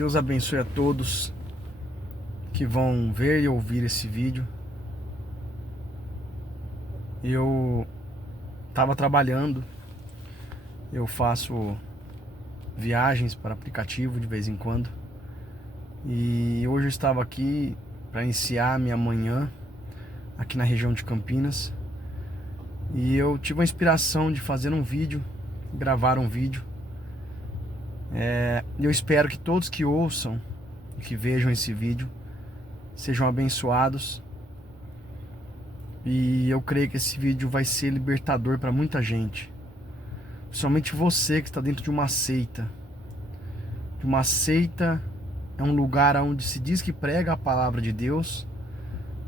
Deus abençoe a todos que vão ver e ouvir esse vídeo. Eu estava trabalhando, eu faço viagens para aplicativo de vez em quando. E hoje eu estava aqui para iniciar minha manhã aqui na região de Campinas. E eu tive a inspiração de fazer um vídeo, gravar um vídeo. Eu espero que todos que ouçam e que vejam esse vídeo sejam abençoados. E eu creio que esse vídeo vai ser libertador para muita gente. Principalmente você que está dentro de uma seita. Uma seita é um lugar onde se diz que prega a palavra de Deus,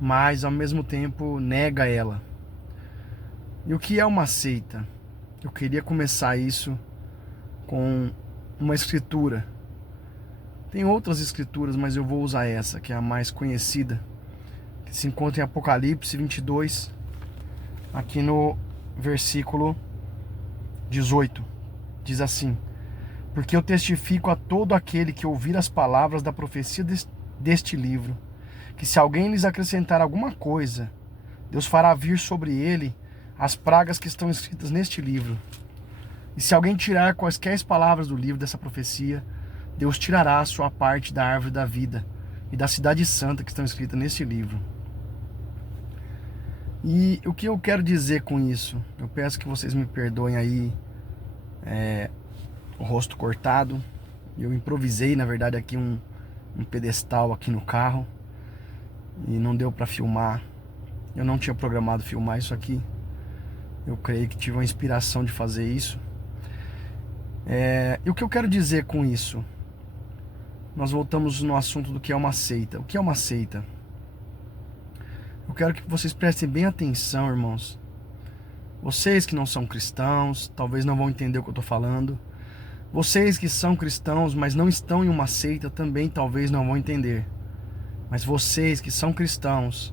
mas ao mesmo tempo nega ela. E o que é uma seita? Eu queria começar isso com uma escritura. Tem outras escrituras, mas eu vou usar essa, que é a mais conhecida, que se encontra em Apocalipse 22, aqui no versículo 18. Diz assim: porque eu testifico a todo aquele que ouvir as palavras da profecia deste livro, que se alguém lhes acrescentar alguma coisa, Deus fará vir sobre ele as pragas que estão escritas neste livro. E se alguém tirar quaisquer palavras do livro dessa profecia, Deus tirará a sua parte da árvore da vida e da cidade santa que estão escritas neste livro. E o que eu quero dizer com isso? Eu peço que vocês me perdoem aí o rosto cortado. Eu improvisei, na verdade, aqui um pedestal aqui no carro e não deu para filmar. Eu não tinha programado filmar isso aqui. Eu creio que tive uma inspiração de fazer isso. E o que eu quero dizer com isso? Nós voltamos no assunto do que é uma seita. O que é uma seita? Eu quero que vocês prestem bem atenção, irmãos. Vocês que não são cristãos, talvez não vão entender o que eu estou falando. Vocês que são cristãos, mas não estão em uma seita, também talvez não vão entender. Mas vocês que são cristãos,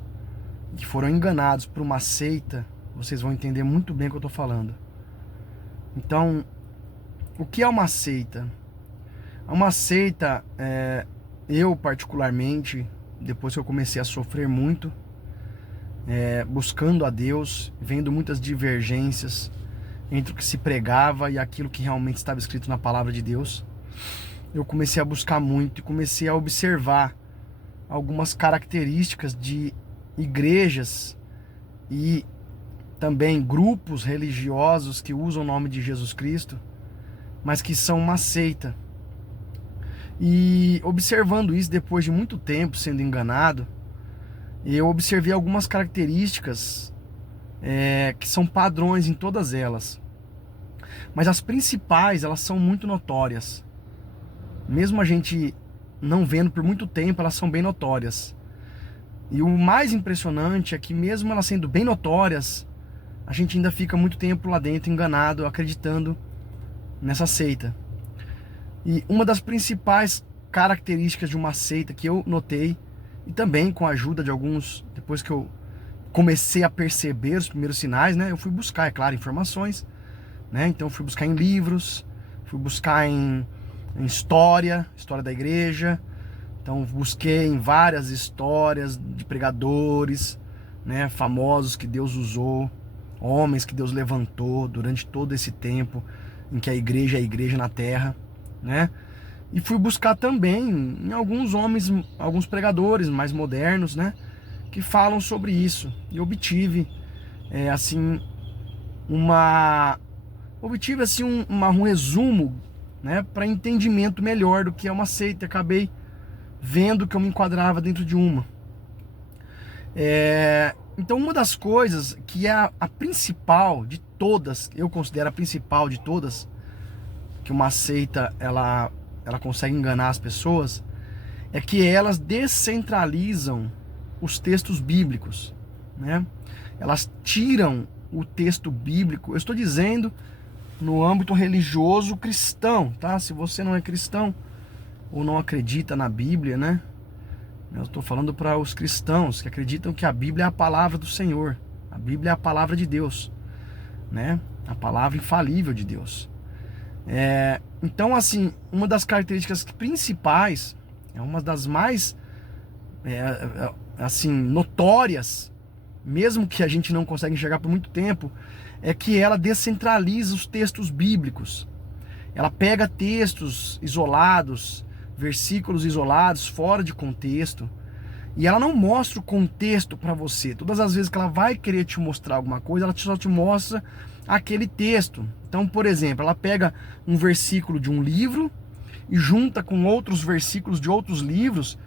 que foram enganados por uma seita, vocês vão entender muito bem o que eu estou falando. Então, o que é uma seita? Uma seita, eu particularmente, depois que eu comecei a sofrer muito, buscando a Deus, vendo muitas divergências entre o que se pregava e aquilo que realmente estava escrito na palavra de Deus, eu comecei a buscar muito e comecei a observar algumas características de igrejas e também grupos religiosos que usam o nome de Jesus Cristo, mas que são uma seita. E observando isso, depois de muito tempo sendo enganado, eu observei algumas características que são padrões em todas elas. Mas as principais, elas são muito notórias. Mesmo a gente não vendo por muito tempo, elas são bem notórias. E o mais impressionante é que mesmo elas sendo bem notórias, a gente ainda fica muito tempo lá dentro enganado, acreditando nessa seita. E uma das principais características de uma seita que eu notei, e também com a ajuda de alguns, depois que eu comecei a perceber os primeiros sinais, né, eu fui buscar, é claro, informações, né, então eu fui buscar em livros, fui buscar em história da igreja, então busquei em várias histórias de pregadores, né, famosos que Deus usou, homens que Deus levantou durante todo esse tempo em que a igreja é a igreja na terra, né? E fui buscar também em alguns homens, alguns pregadores mais modernos, né, que falam sobre isso. E obtive um resumo, né, para entendimento melhor do que é uma seita. Acabei vendo que eu me enquadrava dentro de uma. Então, uma das coisas que é a principal de todas, eu considero a principal de todas, que uma seita ela consegue enganar as pessoas, é que elas descentralizam os textos bíblicos, né? Elas tiram o texto bíblico, eu estou dizendo no âmbito religioso cristão, tá? Se você não é cristão ou não acredita na Bíblia, né? Eu estou falando para os cristãos que acreditam que a Bíblia é a palavra do Senhor. A Bíblia é a palavra de Deus, né? A palavra infalível de Deus. Então, assim, uma das características principais, uma das mais, assim, notórias, mesmo que a gente não consiga enxergar por muito tempo, é que ela descentraliza os textos bíblicos. Ela pega textos isolados, versículos isolados, fora de contexto, e ela não mostra o contexto para você. Todas as vezes que ela vai querer te mostrar alguma coisa, ela só te mostra aquele texto. Então, por exemplo, ela pega um versículo de um livro e junta com outros versículos de outros livros,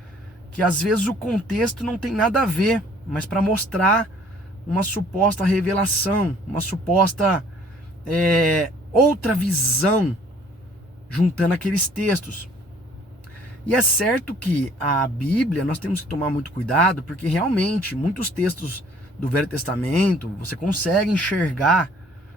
que às vezes o contexto não tem nada a ver, mas para mostrar uma suposta revelação, uma suposta outra visão, juntando aqueles textos. E é certo que a Bíblia, nós temos que tomar muito cuidado, porque realmente muitos textos do Velho Testamento, você consegue enxergar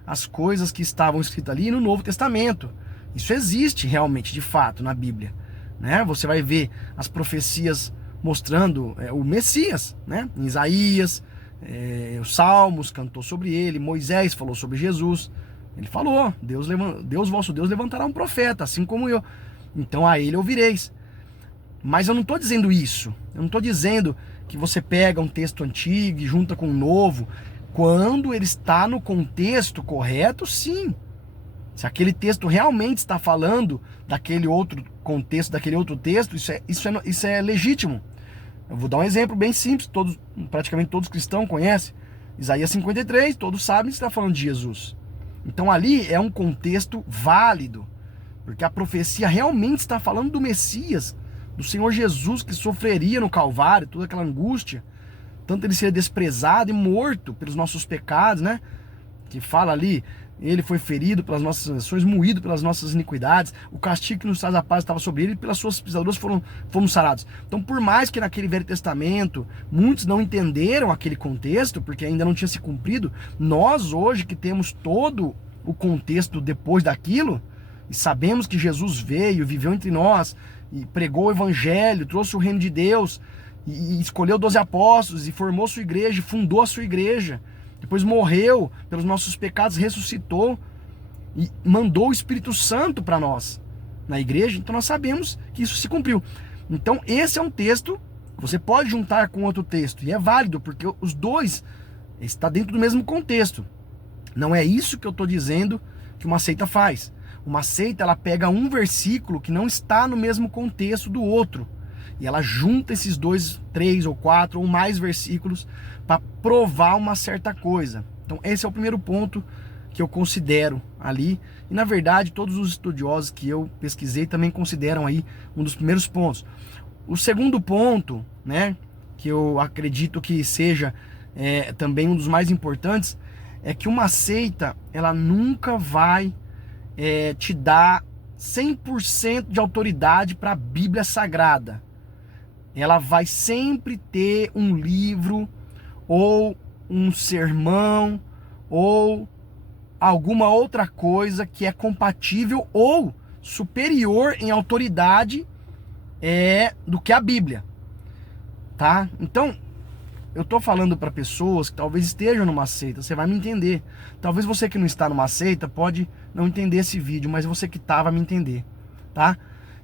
as coisas que estavam escritas ali no Novo Testamento. Isso existe realmente, de fato, na Bíblia, né? Você vai ver as profecias mostrando o Messias, né? Em Isaías, os Salmos cantou sobre ele, Moisés falou sobre Jesus. Ele falou, Deus vosso Deus levantará um profeta, assim como eu. Então a ele ouvireis. Mas eu não estou dizendo isso. Eu não estou dizendo que você pega um texto antigo e junta com um novo. Quando ele está no contexto correto, sim. Se aquele texto realmente está falando daquele outro contexto, daquele outro texto, isso é legítimo. Eu vou dar um exemplo bem simples, praticamente todos os cristãos conhecem. Isaías 53, todos sabem que está falando de Jesus. Então ali é um contexto válido, porque a profecia realmente está falando do Messias, do Senhor Jesus, que sofreria no Calvário, toda aquela angústia, tanto ele ser desprezado e morto pelos nossos pecados, né? Que fala ali, ele foi ferido pelas nossas ações, moído pelas nossas iniquidades, o castigo que nos traz a paz estava sobre ele, e pelas suas pisaduras fomos sarados. Então, por mais que naquele Velho Testamento muitos não entenderam aquele contexto, porque ainda não tinha se cumprido, nós hoje que temos todo o contexto depois daquilo, e sabemos que Jesus veio, viveu entre nós, e pregou o Evangelho, trouxe o reino de Deus, e escolheu 12 apóstolos, e formou sua igreja, fundou a sua igreja, depois morreu pelos nossos pecados, ressuscitou, e mandou o Espírito Santo para nós, na igreja. Então nós sabemos que isso se cumpriu. Então esse é um texto que você pode juntar com outro texto, e é válido, porque os dois estão dentro do mesmo contexto. Não é isso que eu estou dizendo que uma seita faz. Uma seita, ela pega um versículo que não está no mesmo contexto do outro, e ela junta esses 2, 3 ou 4 ou mais versículos para provar uma certa coisa. Então esse é o primeiro ponto que eu considero ali, e na verdade todos os estudiosos que eu pesquisei também consideram aí um dos primeiros pontos. O segundo ponto, né, que eu acredito que seja também um dos mais importantes, é que uma seita, ela nunca vai te dar 100% de autoridade para a Bíblia Sagrada. Ela vai sempre ter um livro, ou um sermão, ou alguma outra coisa que é compatível ou superior em autoridade do que a Bíblia, tá? Então, eu tô falando para pessoas que talvez estejam numa seita, você vai me entender. Talvez você que não está numa seita pode não entender esse vídeo, mas você que tá vai me entender, tá?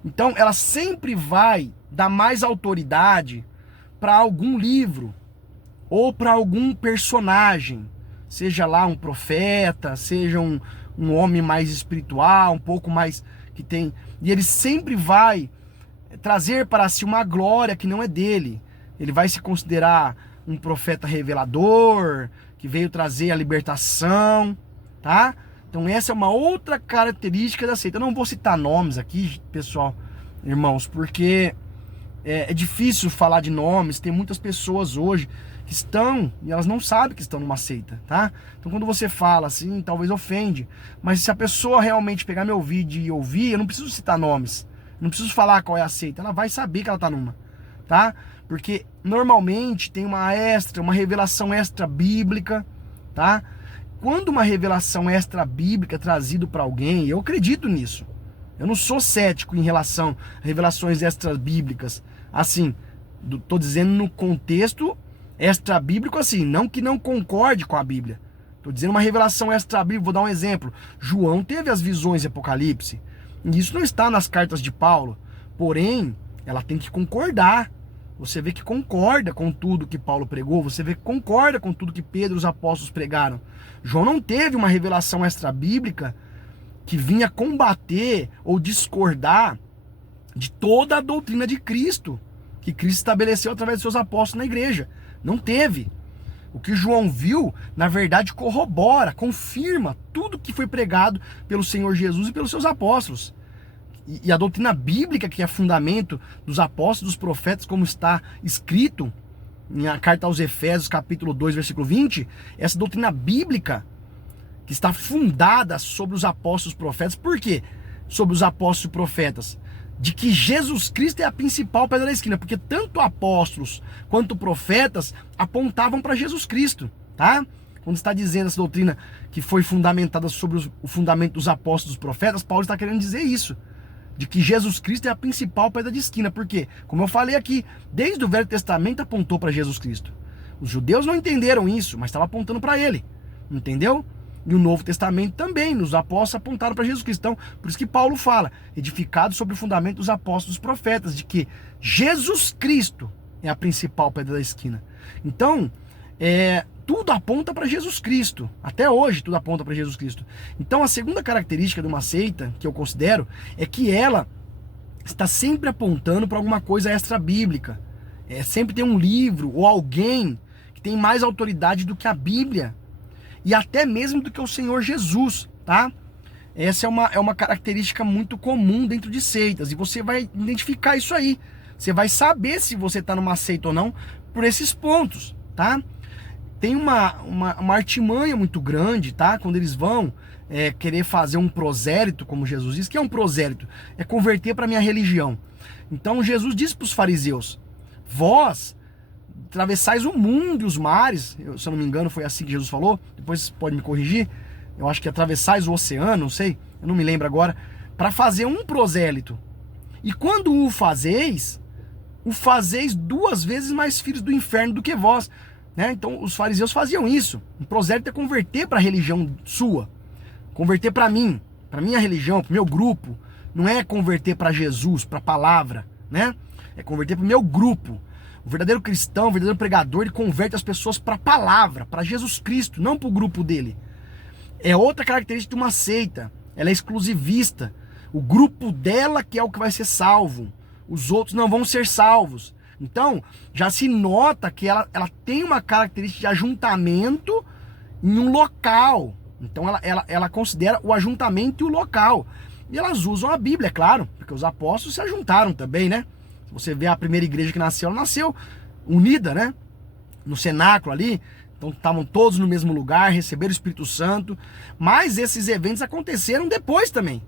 Então, ela sempre vai dar mais autoridade para algum livro ou para algum personagem, seja lá um profeta, seja um homem mais espiritual, um pouco mais que tem, e ele sempre vai trazer para si uma glória que não é dele. Ele vai se considerar um profeta revelador, que veio trazer a libertação, tá? Então essa é uma outra característica da seita. Eu não vou citar nomes aqui, pessoal, irmãos, porque é difícil falar de nomes. Tem muitas pessoas hoje que estão, e elas não sabem que estão numa seita, tá? Então quando você fala assim, talvez ofende, mas se a pessoa realmente pegar meu vídeo e ouvir, eu não preciso citar nomes, não preciso falar qual é a seita, ela vai saber que ela tá numa, tá? Porque normalmente tem uma revelação extra bíblica, tá? Quando uma revelação extra bíblica é trazida para alguém, eu acredito nisso. Eu não sou cético em relação a revelações extra bíblicas, assim, tô dizendo no contexto extra bíblico, assim, não que não concorde com a Bíblia. Tô dizendo uma revelação extra bíblica, vou dar um exemplo. João teve as visões de Apocalipse. E isso não está nas cartas de Paulo. Porém, ela tem que concordar. Você vê que concorda com tudo que Paulo pregou, você vê que concorda com tudo que Pedro e os apóstolos pregaram. João não teve uma revelação extra-bíblica que vinha combater ou discordar de toda a doutrina de Cristo, que Cristo estabeleceu através de seus apóstolos na igreja. Não teve. O que João viu, na verdade, corrobora, confirma tudo que foi pregado pelo Senhor Jesus e pelos seus apóstolos. E a doutrina bíblica, que é fundamento dos apóstolos, dos profetas, como está escrito na carta aos Efésios, capítulo 2, versículo 20, essa doutrina bíblica que está fundada sobre os apóstolos e profetas. Por quê? Sobre os apóstolos e profetas. De que Jesus Cristo é a principal pedra da esquina, porque tanto apóstolos quanto profetas apontavam para Jesus Cristo, tá? Quando está dizendo essa doutrina que foi fundamentada sobre o fundamento dos apóstolos e dos profetas, Paulo está querendo dizer isso, de que Jesus Cristo é a principal pedra de esquina, porque, como eu falei aqui, desde o Velho Testamento apontou para Jesus Cristo. Os judeus não entenderam isso, mas estava apontando para ele, entendeu? E o Novo Testamento também, nos apóstolos apontaram para Jesus Cristo. Então, por isso que Paulo fala, edificado sobre o fundamento dos apóstolos e dos profetas, de que Jesus Cristo é a principal pedra da esquina. Então, tudo aponta para Jesus Cristo. Até hoje, tudo aponta para Jesus Cristo. Então, a segunda característica de uma seita, que eu considero, é que ela está sempre apontando para alguma coisa extra-bíblica. Sempre tem um livro ou alguém que tem mais autoridade do que a Bíblia. E até mesmo do que o Senhor Jesus, tá? Essa é uma característica muito comum dentro de seitas. E você vai identificar isso aí. Você vai saber se você está numa seita ou não por esses pontos, tá? Tem uma artimanha muito grande, tá? Quando eles vão querer fazer um prosélito, como Jesus diz. Que é um prosélito? É converter para a minha religião. Então Jesus disse para os fariseus: vós atravessais o mundo e os mares, se eu não me engano foi assim que Jesus falou, depois pode me corrigir, eu acho que atravessais o oceano, não sei, eu não me lembro agora, para fazer um prosélito. E quando o fazeis 2 vezes mais filhos do inferno do que vós, né? Então os fariseus faziam isso. Um prosélito é converter para a religião sua, converter para mim, para minha religião, para o meu grupo. Não é converter para Jesus, para a palavra, né? É converter para o meu grupo. O verdadeiro cristão, o verdadeiro pregador, ele converte as pessoas para a palavra, para Jesus Cristo, não para o grupo dele. É outra característica de uma seita. Ela é exclusivista. O grupo dela que é o que vai ser salvo. Os outros não vão ser salvos. Então, já se nota que ela tem uma característica de ajuntamento em um local. Então, ela considera o ajuntamento e o local. E elas usam a Bíblia, é claro, porque os apóstolos se ajuntaram também, né? Você vê a primeira igreja que nasceu, ela nasceu unida, né? No cenáculo ali. Então estavam todos no mesmo lugar, receberam o Espírito Santo. Mas esses eventos aconteceram depois também.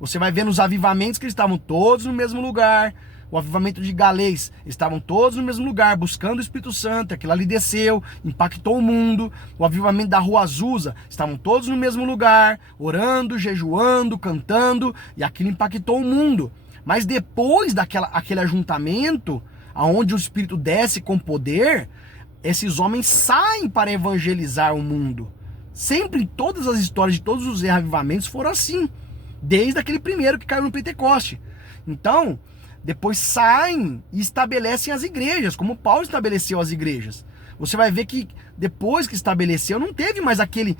Você vai ver nos avivamentos que eles estavam todos no mesmo lugar. O avivamento de Galês, estavam todos no mesmo lugar, buscando o Espírito Santo. Aquilo ali desceu, impactou o mundo. O avivamento da Rua Azusa, estavam todos no mesmo lugar, orando, jejuando, cantando. E aquilo impactou o mundo. Mas depois aquele ajuntamento, aonde o Espírito desce com poder, esses homens saem para evangelizar o mundo. Sempre, todas as histórias de todos os reavivamentos foram assim. Desde aquele primeiro que caiu no Pentecoste. Então, depois saem e estabelecem as igrejas, como Paulo estabeleceu as igrejas. Você vai ver que depois que estabeleceu, não teve mais aquele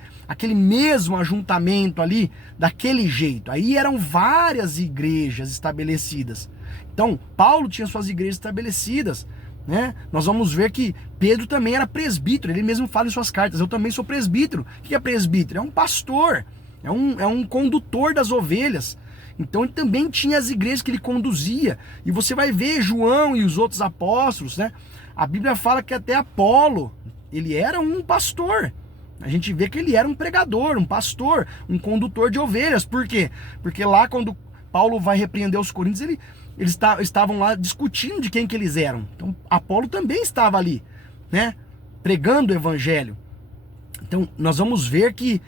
mesmo ajuntamento ali, daquele jeito. Aí eram várias igrejas estabelecidas. Então, Paulo tinha suas igrejas estabelecidas, né? Nós vamos ver que Pedro também era presbítero. Ele mesmo fala em suas cartas: eu também sou presbítero. O que é presbítero? É um pastor, é um condutor das ovelhas. Então ele também tinha as igrejas que ele conduzia. E você vai ver João e os outros apóstolos, né? A Bíblia fala que até Apolo, ele era um pastor. A gente vê que ele era um pregador, um pastor, um condutor de ovelhas. Por quê? Porque lá quando Paulo vai repreender os coríntios, eles estavam lá discutindo de quem que eles eram. Então Apolo também estava ali, né? Pregando o evangelho. Então nós vamos ver que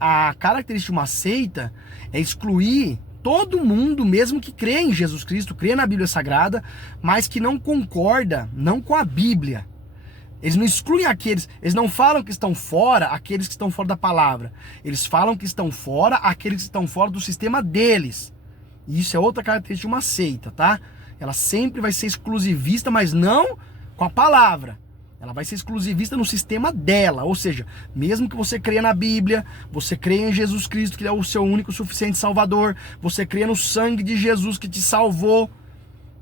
a característica de uma seita é excluir todo mundo, mesmo que crê em Jesus Cristo, crê na Bíblia Sagrada, mas que não concorda, não com a Bíblia. Eles não excluem aqueles, eles não falam que estão fora aqueles que estão fora da palavra. Eles falam que estão fora aqueles que estão fora do sistema deles. E isso é outra característica de uma seita, tá? Ela sempre vai ser exclusivista, mas não com a palavra. Ela vai ser exclusivista no sistema dela. Ou seja, mesmo que você creia na Bíblia, você creia em Jesus Cristo, que é o seu único e suficiente Salvador, você creia no sangue de Jesus que te salvou,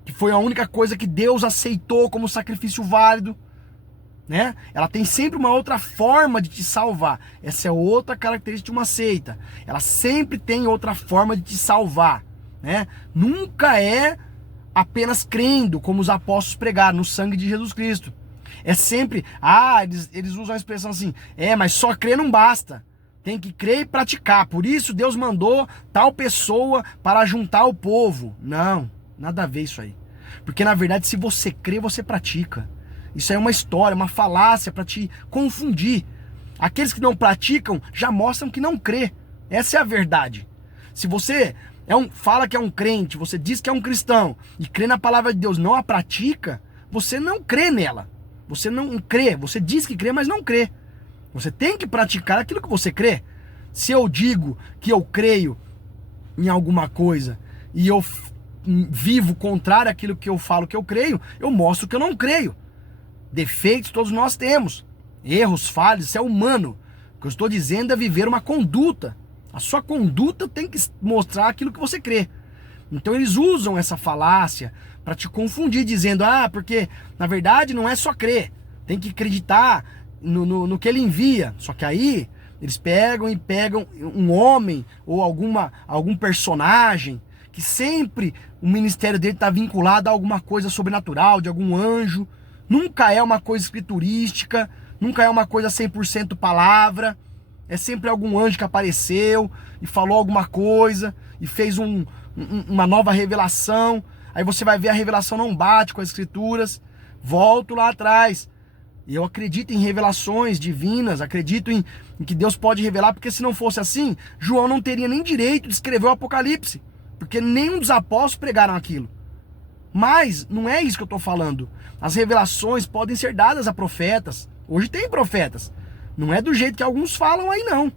que foi a única coisa que Deus aceitou como sacrifício válido, né? Ela tem sempre uma outra forma de te salvar. Essa é outra característica de uma seita. Ela sempre tem outra forma de te salvar, né? Nunca é apenas crendo, como os apóstolos pregaram, no sangue de Jesus Cristo. É sempre, eles usam a expressão assim, mas só crer não basta. Tem que crer e praticar. Por isso Deus mandou tal pessoa para juntar o povo. Não, nada a ver isso aí. Porque na verdade, se você crê, você pratica. Isso aí é uma história, uma falácia para te confundir. Aqueles que não praticam já mostram que não crê. Essa é a verdade. Se você fala que é um crente, você diz que é um cristão e crê na palavra de Deus, não a pratica, você não crê nela. Você não crê, você diz que crê, mas não crê. Você tem que praticar aquilo que você crê. Se eu digo que eu creio em alguma coisa e eu vivo contrário àquilo que eu falo que eu creio, eu mostro que eu não creio. Defeitos todos nós temos, erros, falhas, isso é humano. O que eu estou dizendo é viver uma conduta. A sua conduta tem que mostrar aquilo que você crê. Então eles usam essa falácia para te confundir, dizendo, porque na verdade não é só crer, tem que acreditar no que ele envia. Só que aí eles pegam um homem ou algum personagem que sempre o ministério dele está vinculado a alguma coisa sobrenatural, de algum anjo. Nunca é uma coisa escriturística, nunca é uma coisa 100% palavra. É sempre algum anjo que apareceu e falou alguma coisa e fez uma nova revelação. Aí você vai ver a revelação não bate com as escrituras. Volto lá atrás. E eu acredito em revelações divinas, acredito em que Deus pode revelar, porque se não fosse assim, João não teria nem direito de escrever o Apocalipse, porque nenhum dos apóstolos pregaram aquilo. Mas não é isso que eu estou falando. As revelações podem ser dadas a profetas. Hoje tem profetas. Não é do jeito que alguns falam aí não.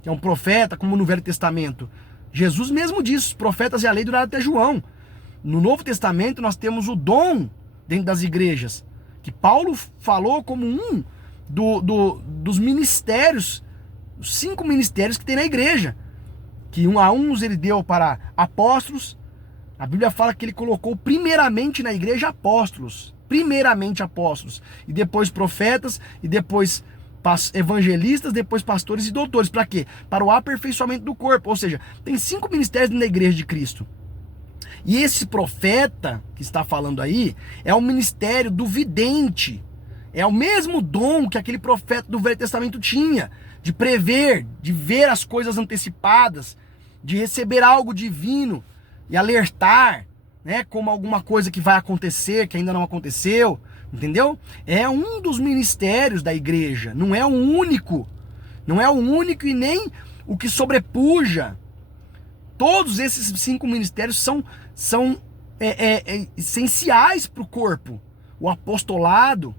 Que é um profeta, como no Velho Testamento. Jesus mesmo disse, os profetas e a lei duraram até João. No Novo Testamento nós temos o dom dentro das igrejas, que Paulo falou como um dos ministérios, os 5 ministérios que tem na igreja. Que a uns ele deu para apóstolos. A Bíblia fala que ele colocou primeiramente na igreja apóstolos. Primeiramente apóstolos. E depois profetas. E depois evangelistas. Depois pastores e doutores. Para quê? Para o aperfeiçoamento do corpo. Ou seja, tem 5 ministérios na igreja de Cristo. E esse profeta que está falando aí é o ministério do vidente. É o mesmo dom que aquele profeta do Velho Testamento tinha. De prever, de ver as coisas antecipadas. De receber algo divino. E alertar, né, como alguma coisa que vai acontecer, que ainda não aconteceu, entendeu? É um dos ministérios da igreja, não é o único. Não é o único e nem o que sobrepuja. Todos esses 5 ministérios são essenciais para o corpo. O apostolado,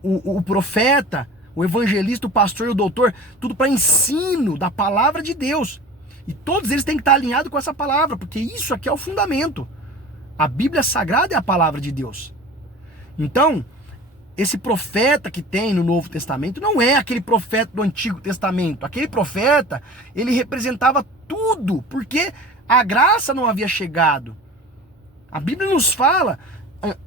o profeta, o evangelista, o pastor e o doutor, tudo para ensino da palavra de Deus. E todos eles têm que estar alinhados com essa palavra, porque isso aqui é o fundamento. A Bíblia Sagrada é a palavra de Deus. Então, esse profeta que tem no Novo Testamento não é aquele profeta do Antigo Testamento. Aquele profeta, ele representava tudo, porque a graça não havia chegado. A Bíblia nos fala,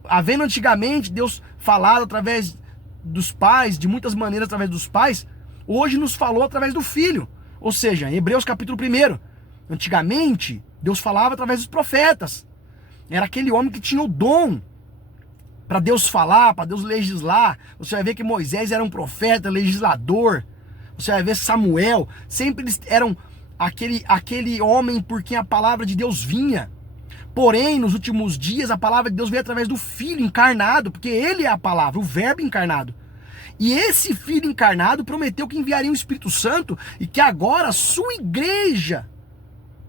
havendo antigamente Deus falado através dos pais, de muitas maneiras através dos pais, hoje nos falou através do Filho. Ou seja, em Hebreus capítulo 1, antigamente, Deus falava através dos profetas. Era aquele homem que tinha o dom para Deus falar, para Deus legislar. Você vai ver que Moisés era um profeta, legislador. Você vai ver Samuel, sempre eles eram aquele homem por quem a palavra de Deus vinha. Porém, nos últimos dias, a palavra de Deus veio através do Filho encarnado, porque ele é a palavra, o verbo encarnado. E esse Filho encarnado prometeu que enviaria o Espírito Santo e que agora a sua igreja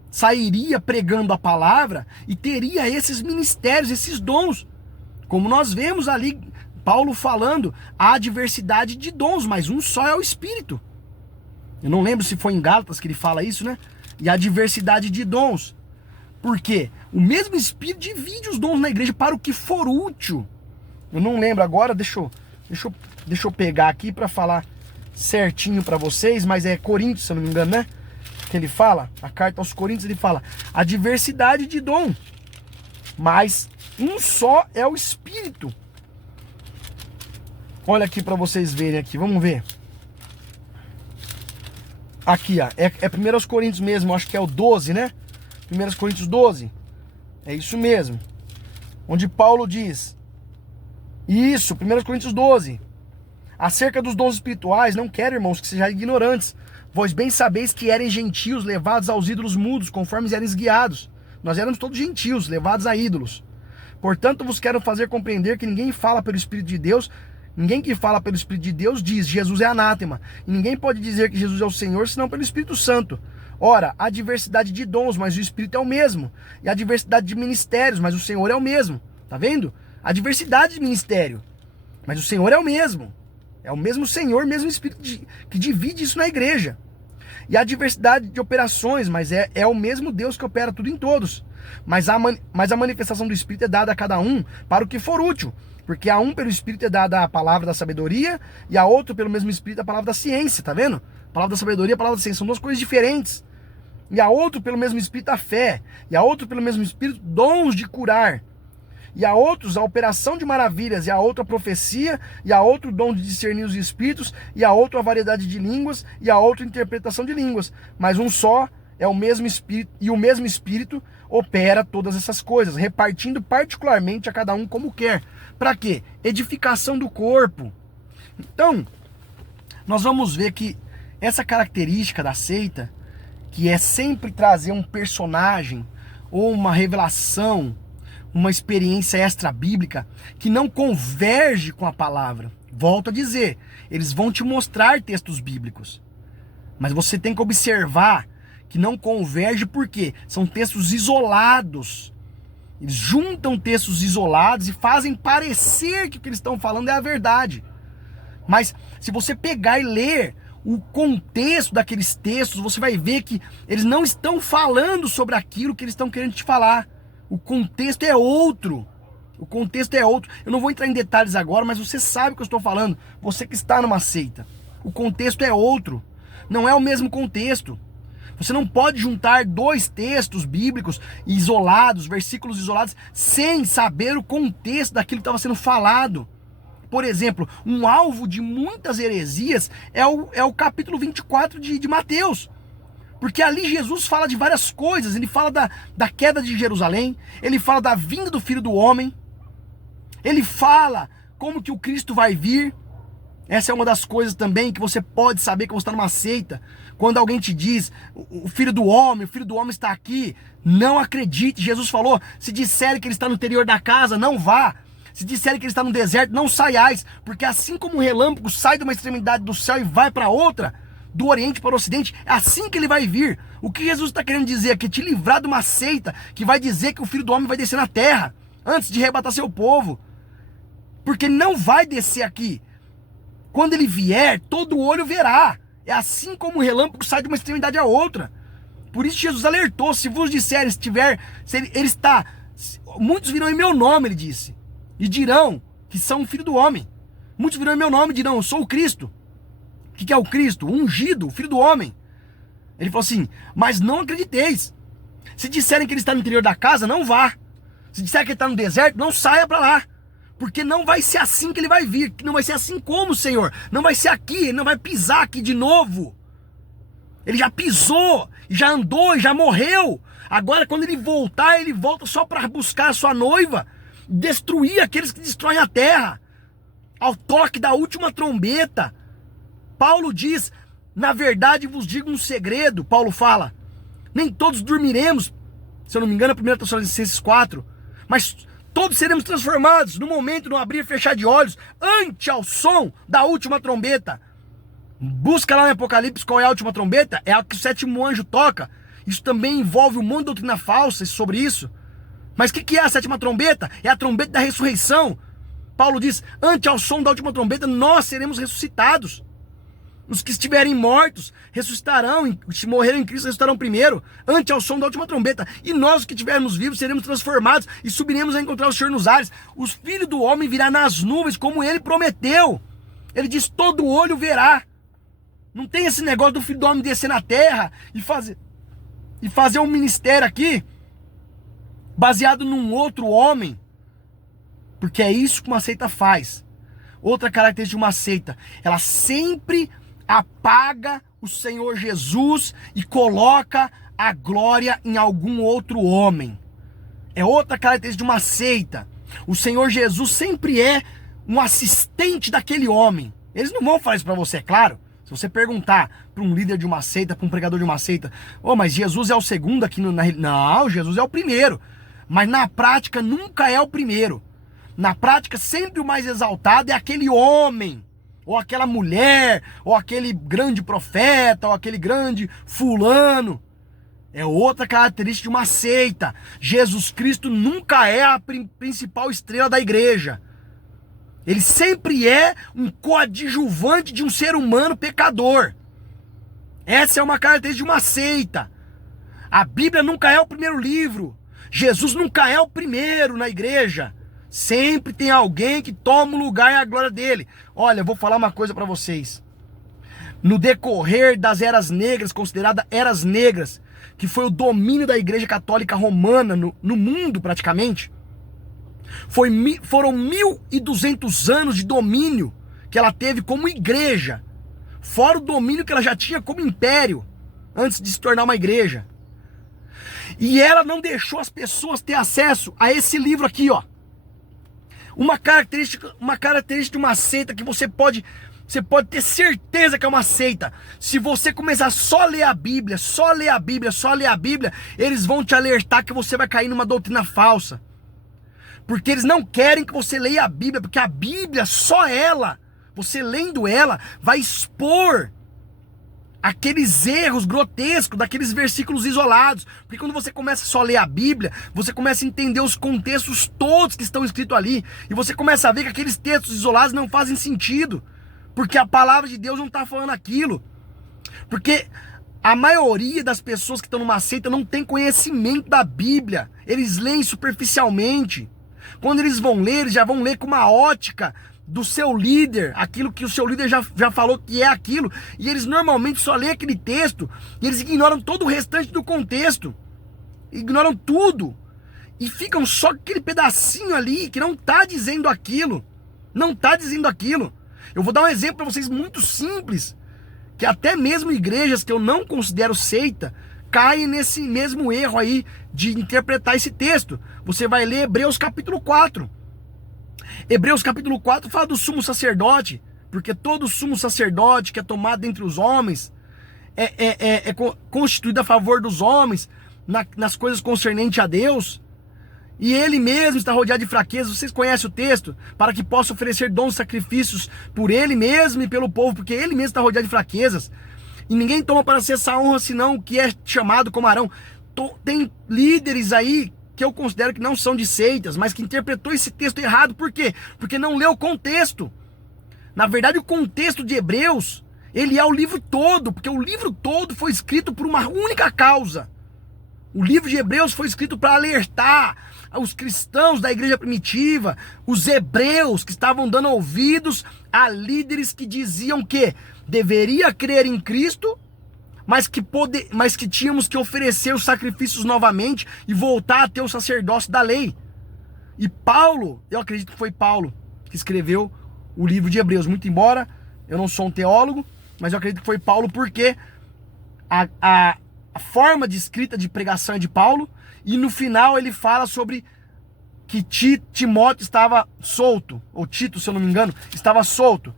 sairia pregando a palavra e teria esses ministérios, esses dons. Como nós vemos ali Paulo falando a diversidade de dons, mas um só é o Espírito. Eu não lembro se foi em Gálatas que ele fala isso, né? E a diversidade de dons. Por quê? O mesmo Espírito divide os dons na igreja para o que for útil. Eu não lembro agora, deixa eu pegar aqui para falar certinho para vocês, mas é Coríntios, se eu não me engano, né? Que ele fala, a carta aos Coríntios, ele fala a diversidade de dom, mas um só é o Espírito. Olha aqui para vocês verem aqui, vamos ver. Aqui, ó, é 1 Coríntios mesmo, acho que é o 12, né? 1 Coríntios 12. É isso mesmo. Onde Paulo diz, isso, 1 Coríntios 12. Acerca dos dons espirituais, não quero, irmãos, que sejam ignorantes. Vós bem sabeis que eram gentios, levados aos ídolos mudos, conforme eram guiados. Nós éramos todos gentios, levados a ídolos. Portanto, vos quero fazer compreender que ninguém fala pelo Espírito de Deus. Ninguém que fala pelo Espírito de Deus diz, Jesus é anátema. E ninguém pode dizer que Jesus é o Senhor, senão pelo Espírito Santo. Ora, há diversidade de dons, mas o Espírito é o mesmo. E há diversidade de ministérios, mas o Senhor é o mesmo. Tá vendo? Há diversidade de ministério, mas o Senhor é o mesmo. É o mesmo Senhor, mesmo Espírito que divide isso na igreja. E há diversidade de operações, mas é o mesmo Deus que opera tudo em todos. Mas a manifestação do Espírito é dada a cada um para o que for útil. Porque a um pelo Espírito é dada a palavra da sabedoria, e a outro pelo mesmo Espírito a palavra da ciência, tá vendo? A palavra da sabedoria e a palavra da ciência são duas coisas diferentes. E a outro pelo mesmo Espírito a fé, e a outro pelo mesmo Espírito dons de curar. E a outros a operação de maravilhas, e a outra a profecia, e a outro dom de discernir os espíritos, e a outro a variedade de línguas, e a outra interpretação de línguas. Mas um só é o mesmo Espírito, e o mesmo Espírito opera todas essas coisas, repartindo particularmente a cada um como quer. Para quê? Edificação do corpo. Então, nós vamos ver que essa característica da seita, que é sempre trazer um personagem ou uma revelação, uma experiência extra-bíblica que não converge com a palavra. Volto a dizer, eles vão te mostrar textos bíblicos, mas você tem que observar que não converge porque são textos isolados. Eles juntam textos isolados e fazem parecer que o que eles estão falando é a verdade. Mas se você pegar e ler o contexto daqueles textos, você vai ver que eles não estão falando sobre aquilo que eles estão querendo te falar. O contexto é outro. O contexto é outro. Eu não vou entrar em detalhes agora, mas você sabe o que eu estou falando. Você que está numa seita. O contexto é outro. Não é o mesmo contexto. Você não pode juntar dois textos bíblicos isolados, versículos isolados, sem saber o contexto daquilo que estava sendo falado. Por exemplo, um alvo de muitas heresias é o capítulo 24 de Mateus. Porque ali Jesus fala de várias coisas. Ele fala da queda de Jerusalém, ele fala da vinda do Filho do Homem, ele fala como que o Cristo vai vir. Essa é uma das coisas também que você pode saber que você está numa seita. Quando alguém te diz, o Filho do Homem está aqui, não acredite. Jesus falou, se disserem que ele está no interior da casa, não vá. Se disserem que ele está no deserto, não saiais. Porque assim como o relâmpago sai de uma extremidade do céu e vai para outra, do oriente para o ocidente, é assim que ele vai vir. O que Jesus está querendo dizer aqui? Te livrar de uma seita que vai dizer que o Filho do Homem vai descer na terra, antes de arrebatar seu povo. Porque ele não vai descer aqui. Quando ele vier, todo olho verá. É assim como o relâmpago sai de uma extremidade à outra. Por isso Jesus alertou, se vos disserem, ele está, muitos virão em meu nome, ele disse, e dirão que são o Filho do Homem. Muitos virão em meu nome e dirão, eu sou o Cristo. O que é o Cristo? O ungido, o Filho do Homem. Ele falou assim, mas não acrediteis. Se disserem que ele está no interior da casa, não vá. Se disserem que ele está no deserto, não saia para lá. Porque não vai ser assim que ele vai vir. Não vai ser assim como, Senhor. Não vai ser aqui. Ele não vai pisar aqui de novo. Ele já pisou. Já andou. E já morreu. Agora quando ele voltar, ele volta só para buscar a sua noiva. Destruir aqueles que destroem a terra. Ao toque da última trombeta. Paulo diz, na verdade vos digo um segredo. Paulo fala, nem todos dormiremos. Se eu não me engano, é 1 Tessalonicenses 4. Mas todos seremos transformados no momento, no abrir e fechar de olhos, ante ao som da última trombeta. Busca lá no Apocalipse qual é a última trombeta. É a que o sétimo anjo toca. Isso também envolve um monte de doutrina falsa sobre isso. Mas o que é a sétima trombeta? É a trombeta da ressurreição. Paulo diz, ante ao som da última trombeta, nós seremos ressuscitados. Os que estiverem mortos ressuscitarão, os que morreram em Cristo ressuscitarão primeiro, ante ao som da última trombeta. E nós, os que estivermos vivos, seremos transformados e subiremos a encontrar o Senhor nos ares. Os filhos do homem virá nas nuvens, como ele prometeu. Ele diz, todo olho verá. Não tem esse negócio do filho do homem descer na terra e fazer um ministério aqui, baseado num outro homem. Porque é isso que uma seita faz. Outra característica de uma seita, ela sempre apaga o Senhor Jesus e coloca a glória em algum outro homem. É outra característica de uma seita. O Senhor Jesus sempre é um assistente daquele homem. Eles não vão falar isso para você, é claro. Se você perguntar para um líder de uma seita, para um pregador de uma seita, mas Jesus é o segundo aqui Não, Jesus é o primeiro. Mas na prática nunca é o primeiro. Na prática sempre o mais exaltado é aquele homem, ou aquela mulher, ou aquele grande profeta, ou aquele grande fulano. É outra característica de uma seita. Jesus Cristo nunca é a principal estrela da igreja. Ele sempre é um coadjuvante de um ser humano pecador. Essa é uma característica de uma seita. A Bíblia nunca é o primeiro livro. Jesus nunca é o primeiro na igreja. Sempre tem alguém que toma o lugar e a glória dele. Olha, eu vou falar uma coisa para vocês. No decorrer das eras negras, consideradas eras negras, que foi o domínio da igreja católica romana no mundo praticamente, foram 1.200 anos de domínio que ela teve como igreja, fora o domínio que ela já tinha como império, antes de se tornar uma igreja. E ela não deixou as pessoas ter acesso a esse livro aqui, ó. Uma característica de uma seita que você pode ter certeza que é uma seita. Se você começar só a ler a Bíblia, só ler a Bíblia, só ler a Bíblia, eles vão te alertar que você vai cair numa doutrina falsa. Porque eles não querem que você leia a Bíblia, porque a Bíblia, só ela, você lendo ela, vai expor aqueles erros grotescos daqueles versículos isolados. Porque quando você começa só a ler a Bíblia, você começa a entender os contextos todos que estão escritos ali. E você começa a ver que aqueles textos isolados não fazem sentido. Porque a palavra de Deus não está falando aquilo. Porque a maioria das pessoas que estão numa seita não tem conhecimento da Bíblia. Eles leem superficialmente. Quando eles vão ler, eles já vão ler com uma ótica do seu líder, aquilo que o seu líder já falou que é aquilo, e eles normalmente só leem aquele texto, e eles ignoram todo o restante do contexto, ignoram tudo, e ficam só com aquele pedacinho ali, que não está dizendo aquilo, não está dizendo aquilo. Eu vou dar um exemplo para vocês muito simples, que até mesmo igrejas que eu não considero seita, caem nesse mesmo erro aí, de interpretar esse texto. Você vai ler Hebreus capítulo 4, Hebreus capítulo 4 fala do sumo sacerdote, porque todo sumo sacerdote que é tomado entre os homens é constituído a favor dos homens nas coisas concernentes a Deus, e ele mesmo está rodeado de fraquezas. Vocês conhecem o texto? Para que possa oferecer dons e sacrifícios por ele mesmo e pelo povo, porque ele mesmo está rodeado de fraquezas, e ninguém toma para si essa honra senão o que é chamado como Arão. Tem líderes aí que eu considero que não são de seitas, mas que interpretou esse texto errado. Por quê? Porque não leu o contexto. Na verdade, o contexto de Hebreus, ele é o livro todo, porque o livro todo foi escrito por uma única causa. O livro de Hebreus foi escrito para alertar os cristãos da igreja primitiva, os hebreus que estavam dando ouvidos a líderes que diziam que deveria crer em Cristo, mas que tínhamos que oferecer os sacrifícios novamente e voltar a ter o sacerdócio da lei. E Paulo, eu acredito que foi Paulo que escreveu o livro de Hebreus, muito embora eu não sou um teólogo, mas eu acredito que foi Paulo, porque a forma de escrita de pregação é de Paulo, e no final ele fala sobre que Timóteo estava solto, ou Tito, se eu não me engano, estava solto,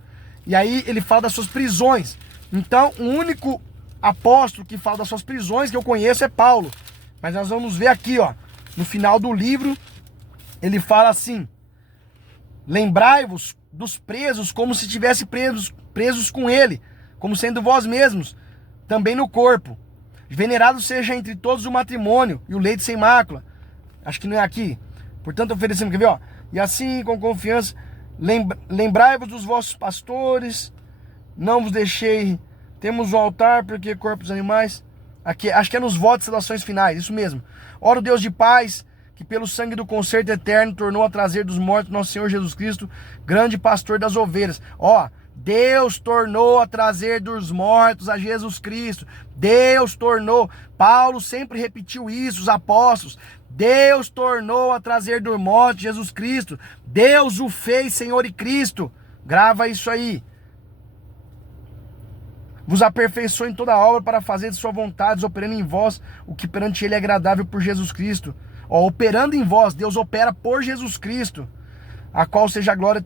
e aí ele fala das suas prisões. Então o único apóstolo que fala das suas prisões que eu conheço é Paulo. Mas nós vamos ver aqui, ó, no final do livro, ele fala assim: lembrai-vos dos presos como se estivesse presos com ele, como sendo vós mesmos também no corpo. Venerado seja entre todos o matrimônio e o leito sem mácula. Acho que não é aqui. Portanto, oferecendo, quer ver, ó? E assim, com confiança, Lembrai-vos dos vossos pastores, não vos deixei, temos o altar, porque corpos animais, aqui, acho que é nos votos e relações finais, isso mesmo. Ora o Deus de paz, que pelo sangue do concerto eterno tornou a trazer dos mortos nosso Senhor Jesus Cristo, grande pastor das ovelhas. Ó, Deus tornou a trazer dos mortos a Jesus Cristo. Deus tornou. Paulo sempre repetiu isso, os apóstolos. Deus tornou a trazer dos mortos Jesus Cristo. Deus o fez Senhor e Cristo. Grava isso aí. Vos aperfeiçoou em toda a obra para fazer de sua vontade, operando em vós o que perante ele é agradável por Jesus Cristo. Ó, operando em vós, Deus opera por Jesus Cristo, a qual seja a glória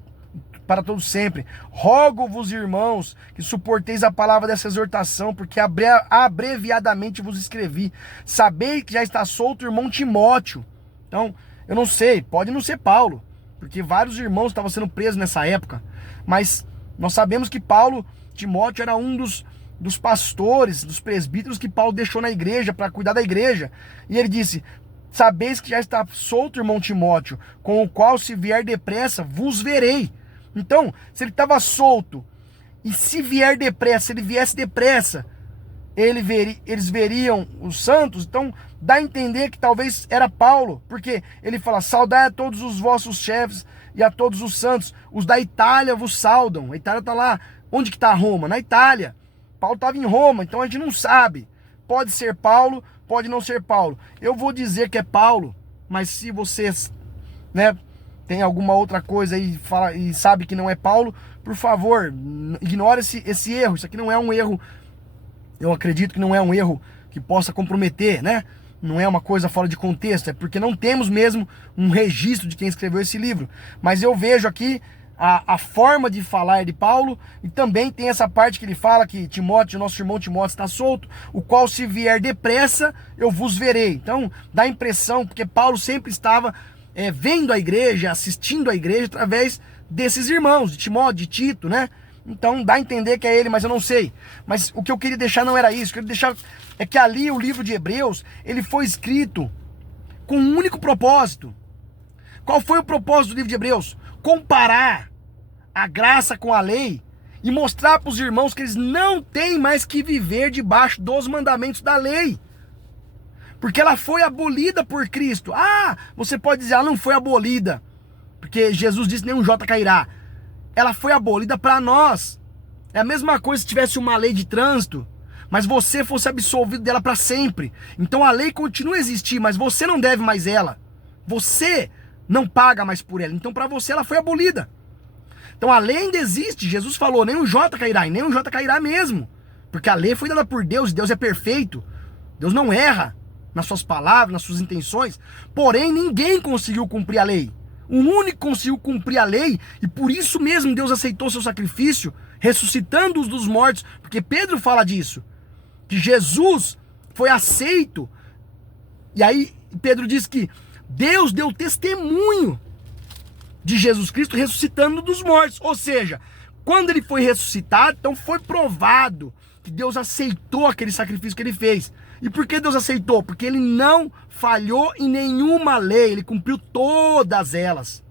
para todos sempre. Rogo-vos, irmãos, que suporteis a palavra dessa exortação, porque abreviadamente vos escrevi. Sabei que já está solto o irmão Timóteo. Então, eu não sei, pode não ser Paulo, porque vários irmãos estavam sendo presos nessa época, mas nós sabemos que Timóteo era um dos pastores, dos presbíteros que Paulo deixou na igreja para cuidar da igreja. E ele disse: sabeis que já está solto o irmão Timóteo, com o qual se vier depressa vos verei. Então, se ele estava solto, e se vier depressa, se ele viesse depressa, eles veriam os santos. Então, dá a entender que talvez era Paulo, porque ele fala: saudai a todos os vossos chefes e a todos os santos. Os da Itália vos saudam. A Itália está lá. Onde que está Roma? Na Itália. Paulo estava em Roma, então a gente não sabe. Pode ser Paulo, pode não ser Paulo. Eu vou dizer que é Paulo, mas se vocês, né, tem alguma outra coisa aí e sabe que não é Paulo, por favor, ignore esse erro. Isso aqui não é um erro, eu acredito que não é um erro que possa comprometer, né? Não é uma coisa fora de contexto, é porque não temos mesmo um registro de quem escreveu esse livro. Mas eu vejo aqui a forma de falar de Paulo, e também tem essa parte que ele fala que Timóteo, nosso irmão Timóteo, está solto, o qual se vier depressa, eu vos verei. Então, dá a impressão, porque Paulo sempre estava vendo a igreja, assistindo a igreja através desses irmãos, de Timóteo, de Tito, né? Então dá a entender que é ele, mas eu não sei. Mas o que eu queria deixar não era isso. O que eu queria deixar é que ali o livro de Hebreus, ele foi escrito com um único propósito. Qual foi o propósito do livro de Hebreus? Comparar a graça com a lei e mostrar para os irmãos que eles não têm mais que viver debaixo dos mandamentos da lei. Porque ela foi abolida por Cristo. Ah, você pode dizer, ela não foi abolida, porque Jesus disse, nenhum jota cairá. Ela foi abolida para nós. É a mesma coisa se tivesse uma lei de trânsito, mas você fosse absolvido dela para sempre. Então a lei continua a existir, mas você não deve mais ela. Você não paga mais por ela. Então para você ela foi abolida. Então a lei ainda existe. Jesus falou, nenhum jota cairá, e nenhum jota cairá mesmo. Porque a lei foi dada por Deus, e Deus é perfeito. Deus não erra nas suas palavras, nas suas intenções. Porém, ninguém conseguiu cumprir a lei. O único que conseguiu cumprir a lei, e por isso mesmo Deus aceitou seu sacrifício, ressuscitando-os dos mortos, porque Pedro fala disso, que Jesus foi aceito, e aí Pedro diz que Deus deu testemunho de Jesus Cristo ressuscitando dos mortos, ou seja, quando ele foi ressuscitado, então foi provado que Deus aceitou aquele sacrifício que ele fez. E por que Deus aceitou? Porque ele não falhou em nenhuma lei, ele cumpriu todas elas.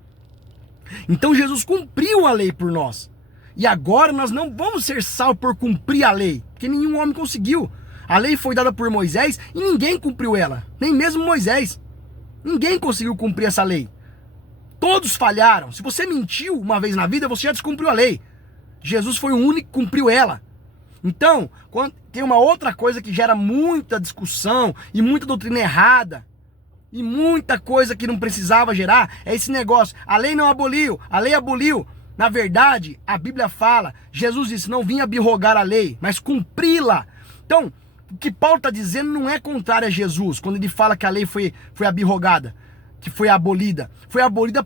Então Jesus cumpriu a lei por nós. E agora nós não vamos ser salvos por cumprir a lei, porque nenhum homem conseguiu. A lei foi dada por Moisés e ninguém cumpriu ela, nem mesmo Moisés. Ninguém conseguiu cumprir essa lei. Todos falharam. Se você mentiu uma vez na vida, você já descumpriu a lei. Jesus foi o único que cumpriu ela. Então, tem uma outra coisa que gera muita discussão e muita doutrina errada e muita coisa que não precisava gerar, é esse negócio, a lei não aboliu, a lei aboliu. Na verdade, a Bíblia fala, Jesus disse, não vim abrogar a lei, mas cumpri-la. Então, o que Paulo está dizendo não é contrário a Jesus, quando ele fala que a lei foi abrogada, que foi abolida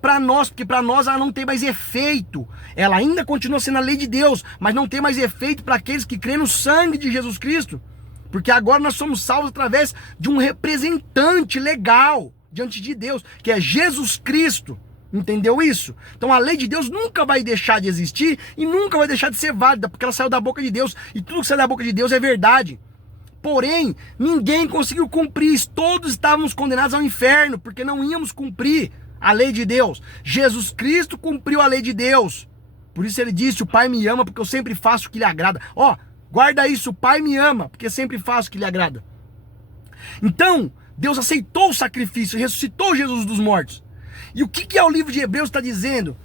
para nós, porque para nós ela não tem mais efeito. Ela ainda continua sendo a lei de Deus, mas não tem mais efeito para aqueles que creem no sangue de Jesus Cristo. Porque agora nós somos salvos através de um representante legal diante de Deus, que é Jesus Cristo. Entendeu isso? Então a lei de Deus nunca vai deixar de existir e nunca vai deixar de ser válida, porque ela saiu da boca de Deus, e tudo que sai da boca de Deus é verdade. Porém, ninguém conseguiu cumprir isso. Todos estávamos condenados ao inferno, porque não íamos cumprir A lei de Deus. Jesus Cristo cumpriu a lei de Deus. Por isso ele disse, o Pai me ama porque eu sempre faço o que lhe agrada. Ó, guarda isso, o Pai me ama porque sempre faço o que lhe agrada. Então, Deus aceitou o sacrifício, ressuscitou Jesus dos mortos. E o que é o livro de Hebreus está dizendo?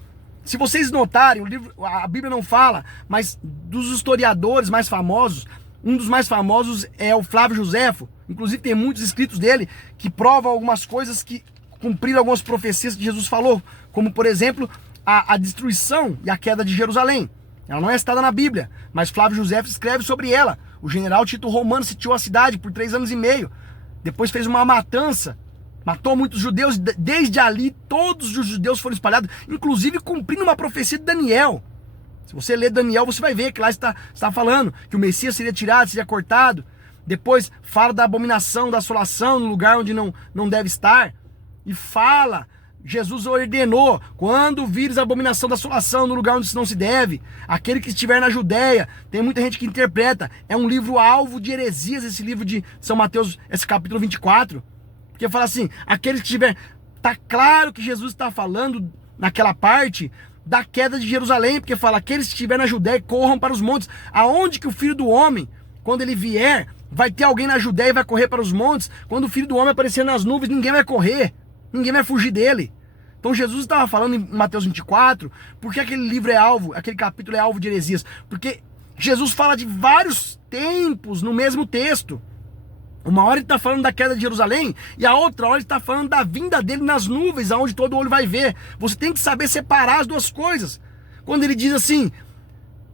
Se vocês notarem, a Bíblia não fala, mas dos historiadores mais famosos, um dos mais famosos é o Flávio Joséfo. Inclusive tem muitos escritos dele que provam algumas coisas que cumpriram algumas profecias que Jesus falou. Como, por exemplo, a destruição e a queda de Jerusalém. Ela não é citada na Bíblia, mas Flávio Joséfo escreve sobre ela. O general Tito Romano sitiou a cidade por 3 anos e meio. Depois fez uma matança. Matou muitos judeus. Desde ali, todos os judeus foram espalhados, inclusive cumprindo uma profecia de Daniel. Se você ler Daniel, você vai ver que lá está falando que o Messias seria tirado, seria cortado. Depois fala da abominação, da assolação no lugar onde não deve estar. E fala, Jesus ordenou, quando vires a abominação da assolação no lugar onde não se deve, aquele que estiver na Judéia. Tem muita gente que interpreta, é um livro alvo de heresias, esse livro de São Mateus, esse capítulo 24. Porque fala assim, aqueles que estiver... Tá claro que Jesus está falando naquela parte da queda de Jerusalém, porque fala, aqueles que estiverem na Judéia corram para os montes. Aonde que o Filho do Homem, quando ele vier, vai ter alguém na Judéia e vai correr para os montes? Quando o Filho do Homem aparecer nas nuvens, ninguém vai correr, ninguém vai fugir dele. Então Jesus estava falando em Mateus 24, porque aquele livro é alvo, aquele capítulo é alvo de heresias? Porque Jesus fala de vários tempos no mesmo texto. Uma hora ele está falando da queda de Jerusalém e a outra hora ele está falando da vinda dele nas nuvens, aonde todo olho vai ver. Você tem que saber separar as duas coisas. Quando ele diz assim,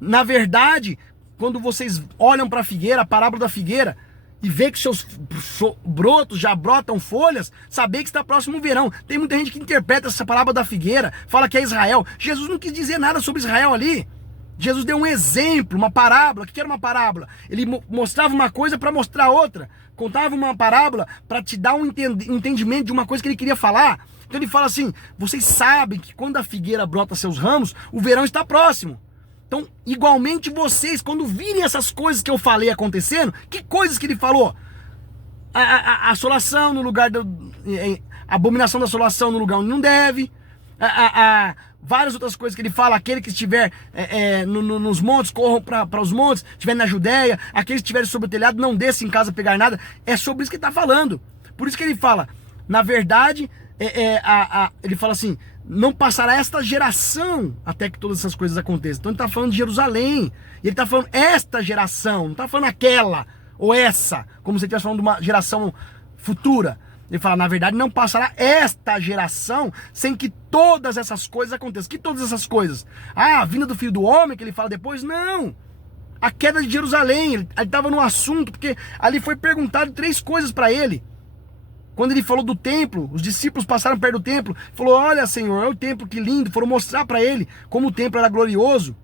na verdade, quando vocês olham para a figueira, a parábola da figueira, e vê que seus brotos já brotam folhas, saber que está próximo o verão. Tem muita gente que interpreta essa parábola da figueira, fala que é Israel. Jesus não quis dizer nada sobre Israel ali. Jesus deu um exemplo, uma parábola. O que era uma parábola? Ele mostrava uma coisa para mostrar outra. Contava uma parábola para te dar um entendimento de uma coisa que ele queria falar. Então ele fala assim, vocês sabem que quando a figueira brota seus ramos, o verão está próximo. Então, igualmente vocês, quando virem essas coisas que eu falei acontecendo, que coisas que ele falou? A assolação no lugar a abominação da assolação no lugar onde não deve. Várias outras coisas que ele fala, aquele que estiver nos montes, corram para os montes, estiver na Judéia, aquele que estiver sobre o telhado, não desça em casa pegar nada. É sobre isso que ele está falando. Por isso que ele fala, na verdade, ele fala assim, não passará esta geração até que todas essas coisas aconteçam. Então ele está falando de Jerusalém, e ele está falando esta geração, não está falando aquela ou essa, como se ele estivesse falando de uma geração futura. Ele fala, na verdade, não passará esta geração sem que todas essas coisas aconteçam. Que todas essas coisas? A vinda do Filho do Homem, que ele fala depois? Não! A queda de Jerusalém, ele estava no assunto, porque ali foi perguntado 3 coisas para ele. Quando ele falou do templo, os discípulos passaram perto do templo, falou, olha, Senhor, é o templo, que lindo. Foram mostrar para ele como o templo era glorioso.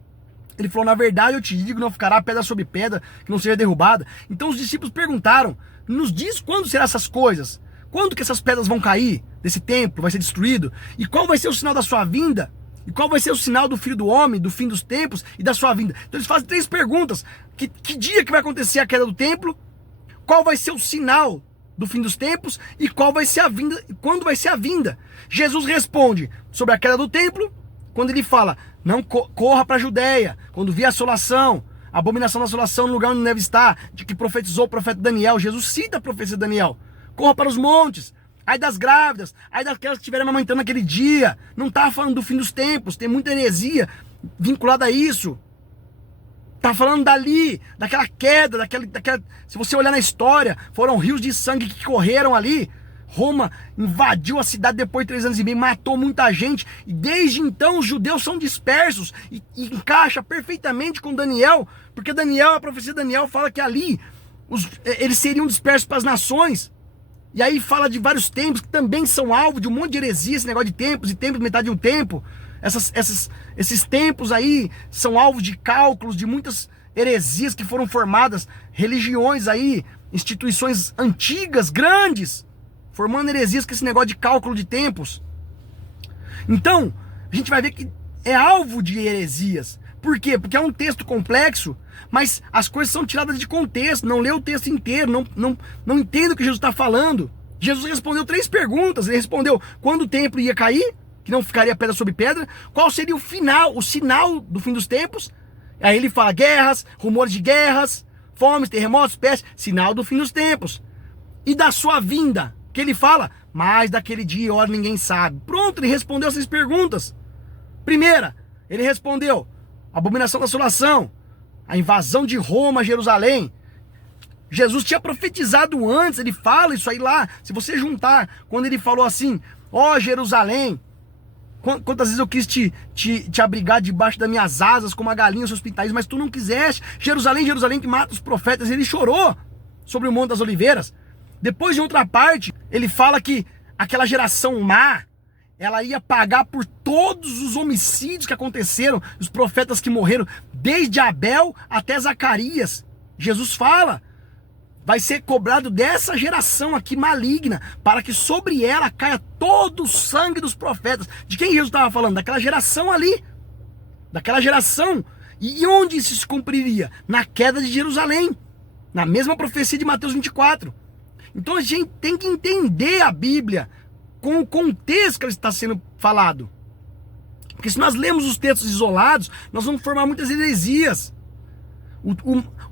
Ele falou, na verdade, eu te digo, não ficará pedra sobre pedra, que não seja derrubada. Então os discípulos perguntaram, nos diz quando serão essas coisas? Quando que essas pedras vão cair desse templo, vai ser destruído? E qual vai ser o sinal da sua vinda? E qual vai ser o sinal do Filho do Homem, do fim dos tempos e da sua vinda? Então eles fazem 3 perguntas. Que dia que vai acontecer a queda do templo? Qual vai ser o sinal do fim dos tempos? E qual vai ser a vinda? Quando vai ser a vinda? Jesus responde sobre a queda do templo, quando ele fala, não corra para a Judéia, quando vier a assolação, a abominação da assolação no lugar onde não deve estar, de que profetizou o profeta Daniel. Jesus cita a profecia de Daniel. Corra para os montes, ai das grávidas, ai daquelas que estiverem amamentando naquele dia. Não está falando do fim dos tempos, tem muita heresia vinculada a isso. Está falando dali, daquela queda, daquela... Se você olhar na história, foram rios de sangue que correram ali. Roma invadiu a cidade depois de 3 anos e meio, matou muita gente. E desde então os judeus são dispersos. E encaixa perfeitamente com Daniel, porque Daniel, a profecia de Daniel fala que ali eles seriam dispersos para as nações. E aí fala de vários tempos que também são alvo de um monte de heresia, esse negócio de tempos e tempos, metade de um tempo. Esses tempos aí são alvo de cálculos, de muitas heresias que foram formadas, religiões aí, instituições antigas, grandes, formando heresias com esse negócio de cálculo de tempos. Então, a gente vai ver que é alvo de heresias. Por quê? Porque é um texto complexo, mas as coisas são tiradas de contexto, não lê o texto inteiro, não entende o que Jesus está falando. Jesus respondeu 3 perguntas. Ele respondeu quando o templo ia cair, que não ficaria pedra sobre pedra, qual seria o sinal do fim dos tempos. Aí ele fala guerras, rumores de guerras, fomes, terremotos, pestes, sinal do fim dos tempos. E da sua vinda, que ele fala, mas daquele dia e hora ninguém sabe. Pronto, ele respondeu essas perguntas. Primeira, ele respondeu, abominação da assolação, a invasão de Roma a Jerusalém. Jesus tinha profetizado antes, ele fala isso aí lá. Se você juntar, quando ele falou assim, ó Jerusalém, quantas vezes eu quis te abrigar debaixo das minhas asas, como a galinha, os seus pintais, mas tu não quiseste. Jerusalém, Jerusalém, que mata os profetas. Ele chorou sobre o Monte das Oliveiras. Depois, de outra parte, ele fala que aquela geração má, ela ia pagar por todos os homicídios que aconteceram, os profetas que morreram, desde Abel até Zacarias. Jesus fala, vai ser cobrado dessa geração aqui maligna, para que sobre ela caia todo o sangue dos profetas. De quem Jesus estava falando? Daquela geração ali. Daquela geração. E onde isso se cumpriria? Na queda de Jerusalém. Na mesma profecia de Mateus 24. Então a gente tem que entender a Bíblia com o contexto que ela está sendo falado. Porque se nós lemos os textos isolados, nós vamos formar muitas heresias.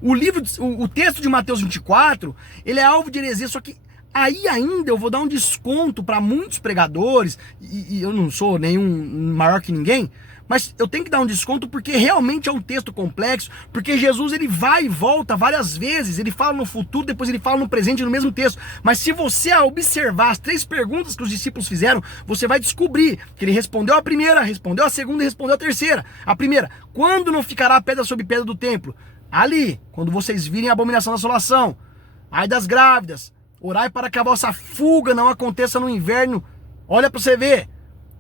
O texto de Mateus 24, ele é alvo de heresia, só que aí ainda eu vou dar um desconto para muitos pregadores, e eu não sou nenhum maior que ninguém, mas eu tenho que dar um desconto porque realmente é um texto complexo, porque Jesus ele vai e volta várias vezes, ele fala no futuro, depois ele fala no presente no mesmo texto, mas se você observar as 3 perguntas que os discípulos fizeram, você vai descobrir que ele respondeu a primeira, respondeu a segunda e respondeu a terceira. A primeira, quando não ficará pedra sobre pedra do templo? Ali, quando vocês virem a abominação da assolação, ai das grávidas, orai para que a vossa fuga não aconteça no inverno. Olha para você ver,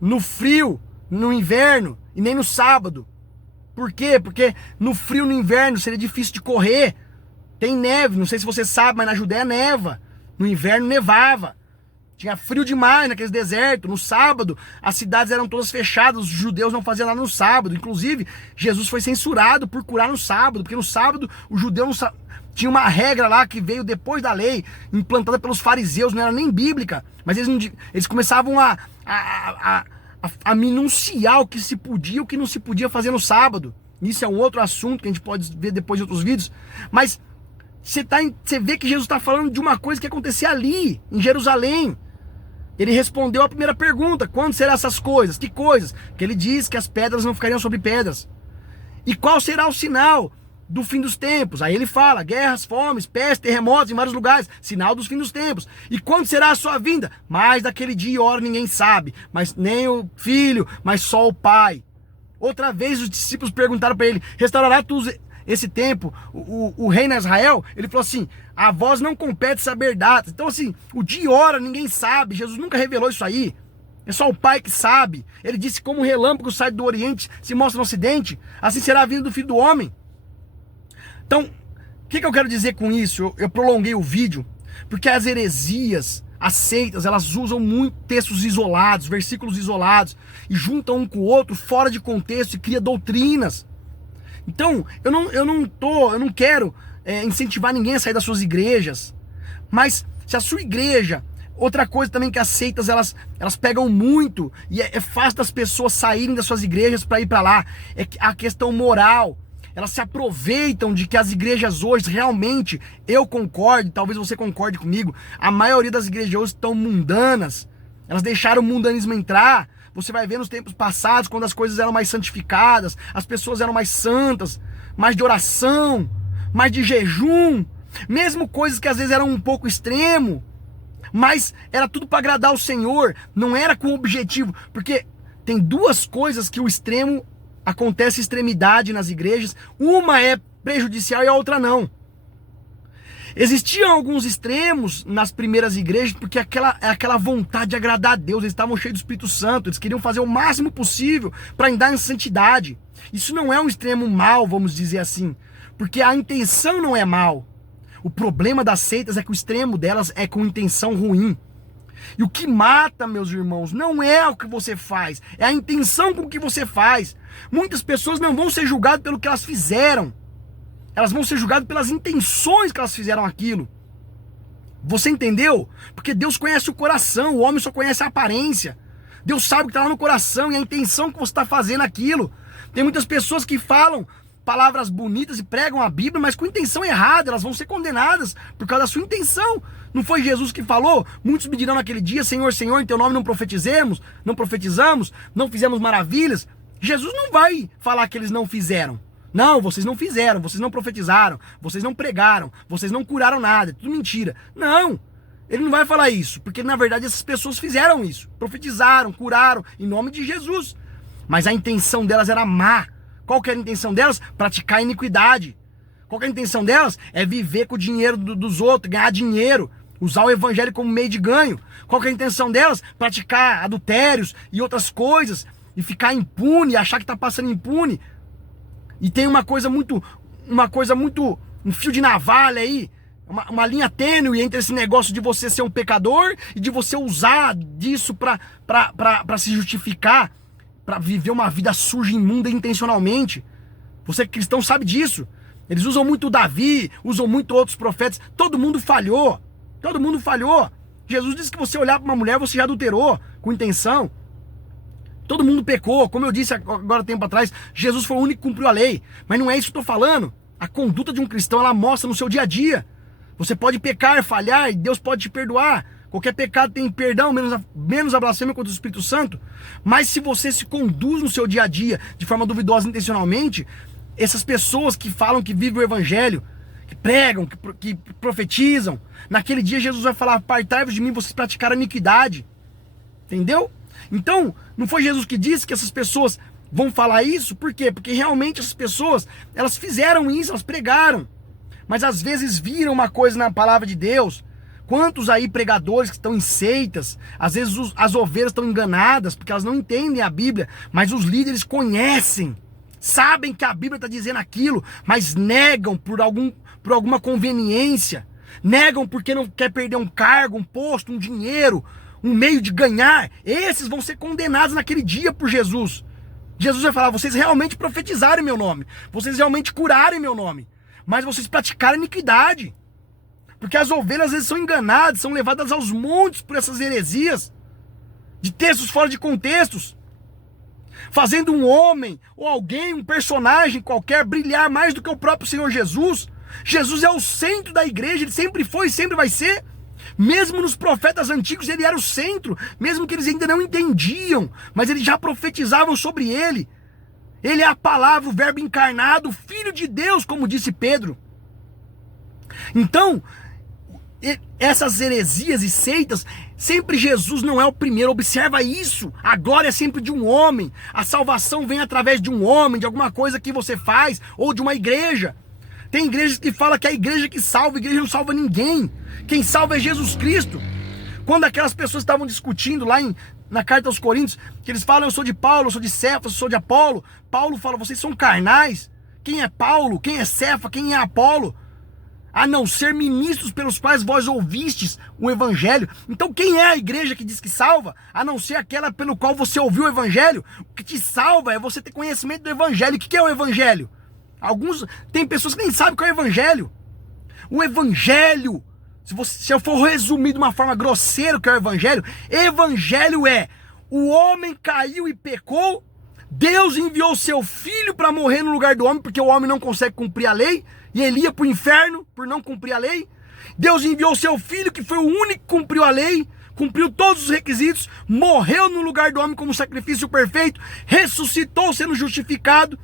no frio, no inverno e nem no sábado. Por quê? Porque no frio, no inverno, seria difícil de correr. Tem neve, não sei se você sabe, mas na Judéia neva. No inverno nevava. Tinha frio demais naqueles desertos. No sábado, as cidades eram todas fechadas. Os judeus não faziam nada no sábado. Inclusive, Jesus foi censurado por curar no sábado. Porque no sábado, o judeu não tinha uma regra lá que veio depois da lei, implantada pelos fariseus, não era nem bíblica. Mas eles começavam a minuciar o que se podia e o que não se podia fazer no sábado. Isso é um outro assunto que a gente pode ver depois de outros vídeos. Mas você vê que Jesus está falando de uma coisa que acontecia ali, em Jerusalém. Ele respondeu a primeira pergunta, quando serão essas coisas? Que coisas? Que ele diz que as pedras não ficariam sobre pedras. E qual será o sinal do fim dos tempos? Aí ele fala, guerras, fomes, pestes, terremotos em vários lugares, sinal dos fins dos tempos. E quando será a sua vinda? Mas daquele dia e hora ninguém sabe, mas nem o filho, mas só o pai. Outra vez os discípulos perguntaram para ele, restaurará tu esse tempo, o reino Israel? Ele falou assim, a vós não compete saber datas. Então assim, o dia e hora ninguém sabe, Jesus nunca revelou isso aí. É só o Pai que sabe. Ele disse, como o relâmpago sai do Oriente, se mostra no Ocidente, assim será a vinda do Filho do Homem. Então, o que eu quero dizer com isso? Eu prolonguei o vídeo, porque as heresias, as seitas, elas usam muito textos isolados, versículos isolados, e juntam um com o outro, fora de contexto, e cria doutrinas. Então, eu não quero incentivar ninguém a sair das suas igrejas, mas se a sua igreja... Outra coisa também que as seitas, elas pegam muito, e é fácil das pessoas saírem das suas igrejas para ir para lá, é a questão moral. Elas se aproveitam de que as igrejas hoje, realmente, eu concordo, talvez você concorde comigo, a maioria das igrejas hoje estão mundanas, elas deixaram o mundanismo entrar. Você vai ver nos tempos passados, quando as coisas eram mais santificadas, as pessoas eram mais santas, mais de oração, mais de jejum, mesmo coisas que às vezes eram um pouco extremo, mas era tudo para agradar o Senhor, não era com objetivo, porque tem 2 coisas que o extremo, acontece extremidade nas igrejas, uma é prejudicial e a outra não. Existiam alguns extremos nas primeiras igrejas, porque aquela vontade de agradar a Deus, eles estavam cheios do Espírito Santo, eles queriam fazer o máximo possível para andar em santidade. Isso não é um extremo mal, vamos dizer assim, porque a intenção não é mal. O problema das seitas é que o extremo delas é com intenção ruim. E o que mata, meus irmãos, não é o que você faz, é a intenção com que você faz. Muitas pessoas não vão ser julgadas pelo que elas fizeram. Elas vão ser julgadas pelas intenções que elas fizeram aquilo. Você entendeu? Porque Deus conhece o coração, o homem só conhece a aparência. Deus sabe o que está lá no coração e a intenção que você está fazendo aquilo. Tem muitas pessoas que falam palavras bonitas e pregam a Bíblia, mas com intenção errada, elas vão ser condenadas por causa da sua intenção. Não foi Jesus que falou? Muitos me dirão naquele dia: Senhor, Senhor, em teu nome não profetizamos, não fizemos maravilhas. Jesus não vai falar que eles não fizeram. Não, vocês não fizeram, vocês não profetizaram, vocês não pregaram, vocês não curaram nada, é tudo mentira. Não, ele não vai falar isso, porque na verdade essas pessoas fizeram isso, profetizaram, curaram, em nome de Jesus. Mas a intenção delas era má. Qual que era a intenção delas? Praticar iniquidade. Qual que é a intenção delas? É viver com o dinheiro dos outros, ganhar dinheiro, usar o evangelho como meio de ganho. Qual que é a intenção delas? Praticar adultérios e outras coisas, e ficar impune, achar que está passando impune. E tem uma coisa muito, um fio de navalha aí, uma linha tênue entre esse negócio de você ser um pecador e de você usar disso para se justificar, para viver uma vida suja e imunda intencionalmente. Você cristão sabe disso. Eles usam muito Davi, usam muito outros profetas. Todo mundo falhou. Todo mundo falhou. Jesus disse que você olhar para uma mulher, você já adulterou com intenção. Todo mundo pecou. Como eu disse agora tempo atrás, Jesus foi o único que cumpriu a lei. Mas não é isso que eu estou falando. A conduta de um cristão, ela mostra no seu dia a dia. Você pode pecar, falhar, e Deus pode te perdoar. Qualquer pecado tem perdão, menos a blasfêmia contra o Espírito Santo. Mas se você se conduz no seu dia a dia de forma duvidosa intencionalmente, essas pessoas que falam que vivem o evangelho, que pregam, que profetizam, naquele dia Jesus vai falar: apartai-vos de mim, vocês praticaram iniquidade. Entendeu? Então, não foi Jesus que disse que essas pessoas vão falar isso? Por quê? Porque realmente essas pessoas, elas fizeram isso, elas pregaram. Mas às vezes viram uma coisa na palavra de Deus. Quantos aí pregadores que estão em seitas, às vezes as ovelhas estão enganadas, porque elas não entendem a Bíblia, mas os líderes conhecem, sabem que a Bíblia está dizendo aquilo, mas negam por alguma conveniência, negam porque não quer perder um cargo, um posto, um dinheiro, um meio de ganhar. Esses vão ser condenados naquele dia por Jesus. Jesus vai falar: vocês realmente profetizaram em meu nome, vocês realmente curaram em meu nome, mas vocês praticaram iniquidade. Porque as ovelhas às vezes são enganadas, são levadas aos montes por essas heresias, de textos fora de contextos, fazendo um homem ou alguém, um personagem qualquer, brilhar mais do que o próprio Senhor Jesus. Jesus é o centro da igreja, ele sempre foi e sempre vai ser. Mesmo nos profetas antigos ele era o centro, mesmo que eles ainda não entendiam, mas eles já profetizavam sobre ele. Ele é a palavra, o verbo encarnado, o Filho de Deus, como disse Pedro. Então, essas heresias e seitas, sempre Jesus não é o primeiro. Observa isso. A glória é sempre de um homem. A salvação vem através de um homem, de alguma coisa que você faz, ou de uma igreja. Tem igrejas que falam que é a igreja que salva. A igreja não salva ninguém. Quem salva é Jesus Cristo. Quando aquelas pessoas estavam discutindo lá na carta aos Coríntios, que eles falam: eu sou de Paulo, eu sou de Cefas, eu sou de Apolo. Paulo fala: vocês são carnais. Quem é Paulo? Quem é Cefa? Quem é Apolo? A não ser ministros pelos quais vós ouvistes o evangelho. Então quem é a igreja que diz que salva? A não ser aquela pelo qual você ouviu o evangelho. O que te salva é você ter conhecimento do evangelho. O que é o evangelho? Tem pessoas que nem sabem o que é o evangelho. O evangelho, se eu for resumir de uma forma grosseira o que é o evangelho, evangelho é: o homem caiu e pecou, Deus enviou seu filho para morrer no lugar do homem, porque o homem não consegue cumprir a lei, e ele ia para o inferno por não cumprir a lei. Deus enviou seu filho, que foi o único que cumpriu a lei, cumpriu todos os requisitos, morreu no lugar do homem como sacrifício perfeito, ressuscitou sendo justificado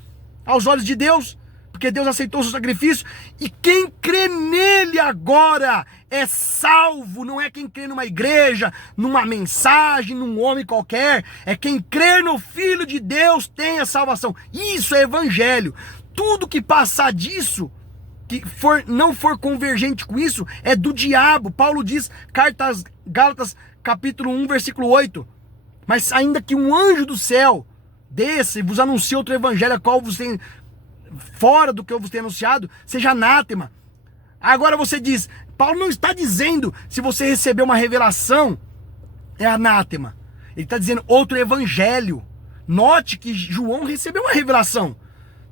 aos olhos de Deus, porque Deus aceitou o seu sacrifício. E quem crê nele agora é salvo. Não é quem crê numa igreja, numa mensagem, num homem qualquer. É quem crê no Filho de Deus tem a salvação. Isso é evangelho. Tudo que passar disso, que não for convergente com isso, é do diabo. Paulo diz, cartas Gálatas capítulo 1, versículo 8: mas ainda que um anjo do céu desça e vos anuncie outro evangelho, a qual vos tem fora do que eu vos tenho anunciado, seja anátema. Agora você diz, Paulo não está dizendo se você recebeu uma revelação é anátema. Ele está dizendo outro evangelho. Note que João recebeu uma revelação.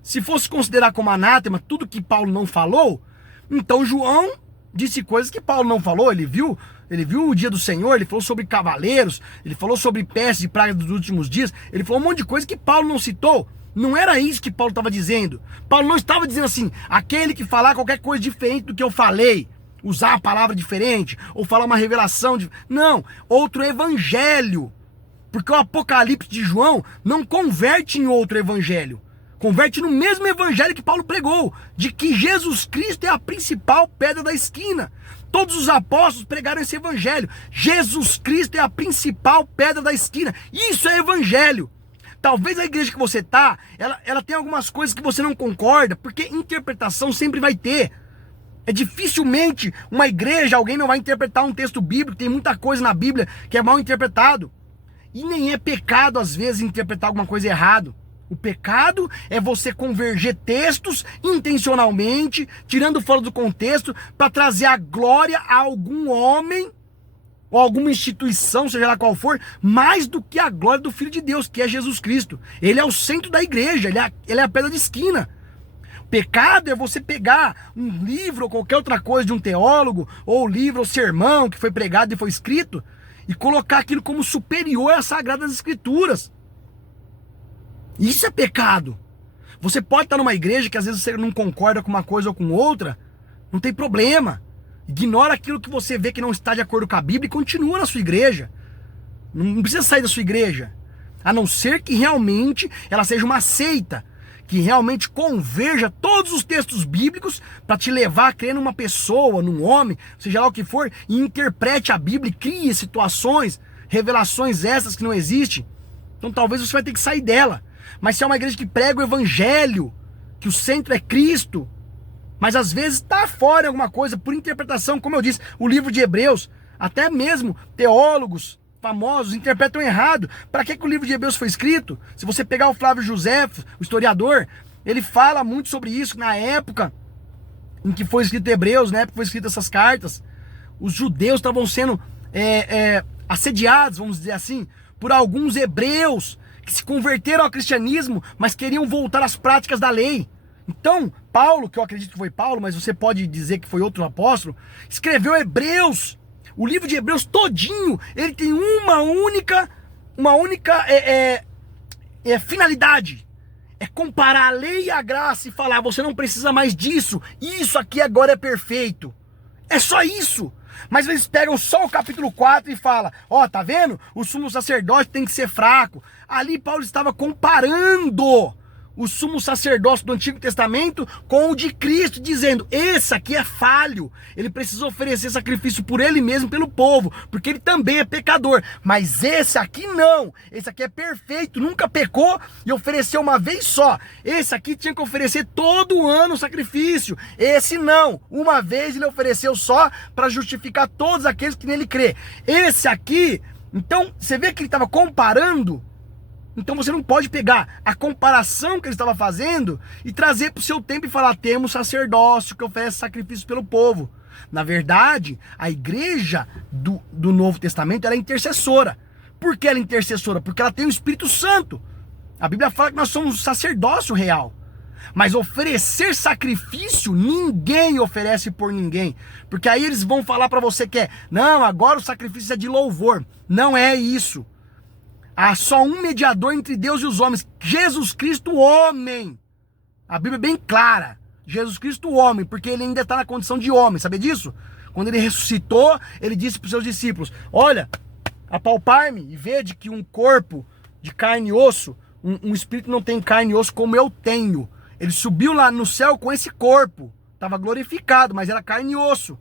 Se fosse considerar como anátema tudo que Paulo não falou, então João disse coisas que Paulo não falou. Ele viu o dia do Senhor, ele falou sobre cavaleiros, ele falou sobre pestes e pragas dos últimos dias, ele falou um monte de coisa que Paulo não citou. Não era isso que Paulo estava dizendo. Paulo não estava dizendo assim, aquele que falar qualquer coisa diferente do que eu falei, usar a palavra diferente, ou falar uma revelação. Não, outro evangelho. Porque o Apocalipse de João não converte em outro evangelho. Converte no mesmo evangelho que Paulo pregou, de que Jesus Cristo é a principal pedra da esquina. Todos os apóstolos pregaram esse evangelho. Jesus Cristo é a principal pedra da esquina. Isso é evangelho. Talvez a igreja que você está, ela tem algumas coisas que você não concorda, porque interpretação sempre vai ter. É dificilmente uma igreja, alguém não vai interpretar um texto bíblico, tem muita coisa na Bíblia que é mal interpretado. E nem é pecado, às vezes, interpretar alguma coisa errado. O pecado é você converger textos intencionalmente, tirando fora do contexto, para trazer a glória a algum homem ou alguma instituição, seja lá qual for, mais do que a glória do Filho de Deus, que é Jesus Cristo. Ele é o centro da igreja, ele é a pedra de esquina. Pecado é você pegar um livro ou qualquer outra coisa de um teólogo, ou livro ou sermão que foi pregado e foi escrito, e colocar aquilo como superior às Sagradas Escrituras. Isso é pecado. Você pode estar numa igreja que às vezes você não concorda com uma coisa ou com outra, não tem problema. Ignora aquilo que você vê que não está de acordo com a Bíblia e continua na sua igreja. Não precisa sair da sua igreja. A não ser que realmente ela seja uma seita, que realmente converja todos os textos bíblicos para te levar a crer numa pessoa, num homem, seja lá o que for, e interprete a Bíblia e crie situações, revelações essas que não existem. Então talvez você vai ter que sair dela. Mas se é uma igreja que prega o evangelho, que o centro é Cristo, mas às vezes está fora de alguma coisa, por interpretação, como eu disse, o livro de Hebreus, até mesmo teólogos famosos interpretam errado. Para que o livro de Hebreus foi escrito? Se você pegar o Flávio Josefo, o historiador, ele fala muito sobre isso. Na época em que foi escrito Hebreus, na época que foi escrito essas cartas, os judeus estavam sendo assediados, vamos dizer assim, por alguns hebreus que se converteram ao cristianismo, mas queriam voltar às práticas da lei. Então, Paulo, que eu acredito que foi Paulo, mas você pode dizer que foi outro apóstolo, escreveu Hebreus. O livro de Hebreus todinho, ele tem uma única finalidade. É comparar a lei e a graça e falar, você não precisa mais disso, isso aqui agora é perfeito. É só isso. Mas eles pegam só o capítulo 4 e falam, tá vendo? O sumo sacerdote tem que ser fraco. Ali Paulo estava comparando o sumo sacerdócio do Antigo Testamento com o de Cristo, dizendo, esse aqui é falho, ele precisa oferecer sacrifício por ele mesmo, pelo povo, porque ele também é pecador, mas esse aqui não, esse aqui é perfeito, nunca pecou e ofereceu uma vez só, esse aqui tinha que oferecer todo ano o sacrifício, esse não, uma vez ele ofereceu só para justificar todos aqueles que nele crê, esse aqui, então você vê que ele estava comparando. Então você não pode pegar a comparação que ele estava fazendo e trazer para o seu tempo e falar, temos sacerdócio que oferece sacrifício pelo povo. Na verdade, a igreja do Novo Testamento ela é intercessora. Por que ela é intercessora? Porque ela tem o Espírito Santo. A Bíblia fala que nós somos um sacerdócio real. Mas oferecer sacrifício, ninguém oferece por ninguém. Porque aí eles vão falar para você que não, agora o sacrifício é de louvor. Não é isso. Há só um mediador entre Deus e os homens, Jesus Cristo, homem. A Bíblia é bem clara. Jesus Cristo, homem, porque ele ainda está na condição de homem, sabe disso? Quando ele ressuscitou, ele disse para os seus discípulos, olha, apalpar-me e vede que um corpo de carne e osso, um espírito não tem carne e osso como eu tenho. Ele subiu lá no céu com esse corpo, estava glorificado, mas era carne e osso.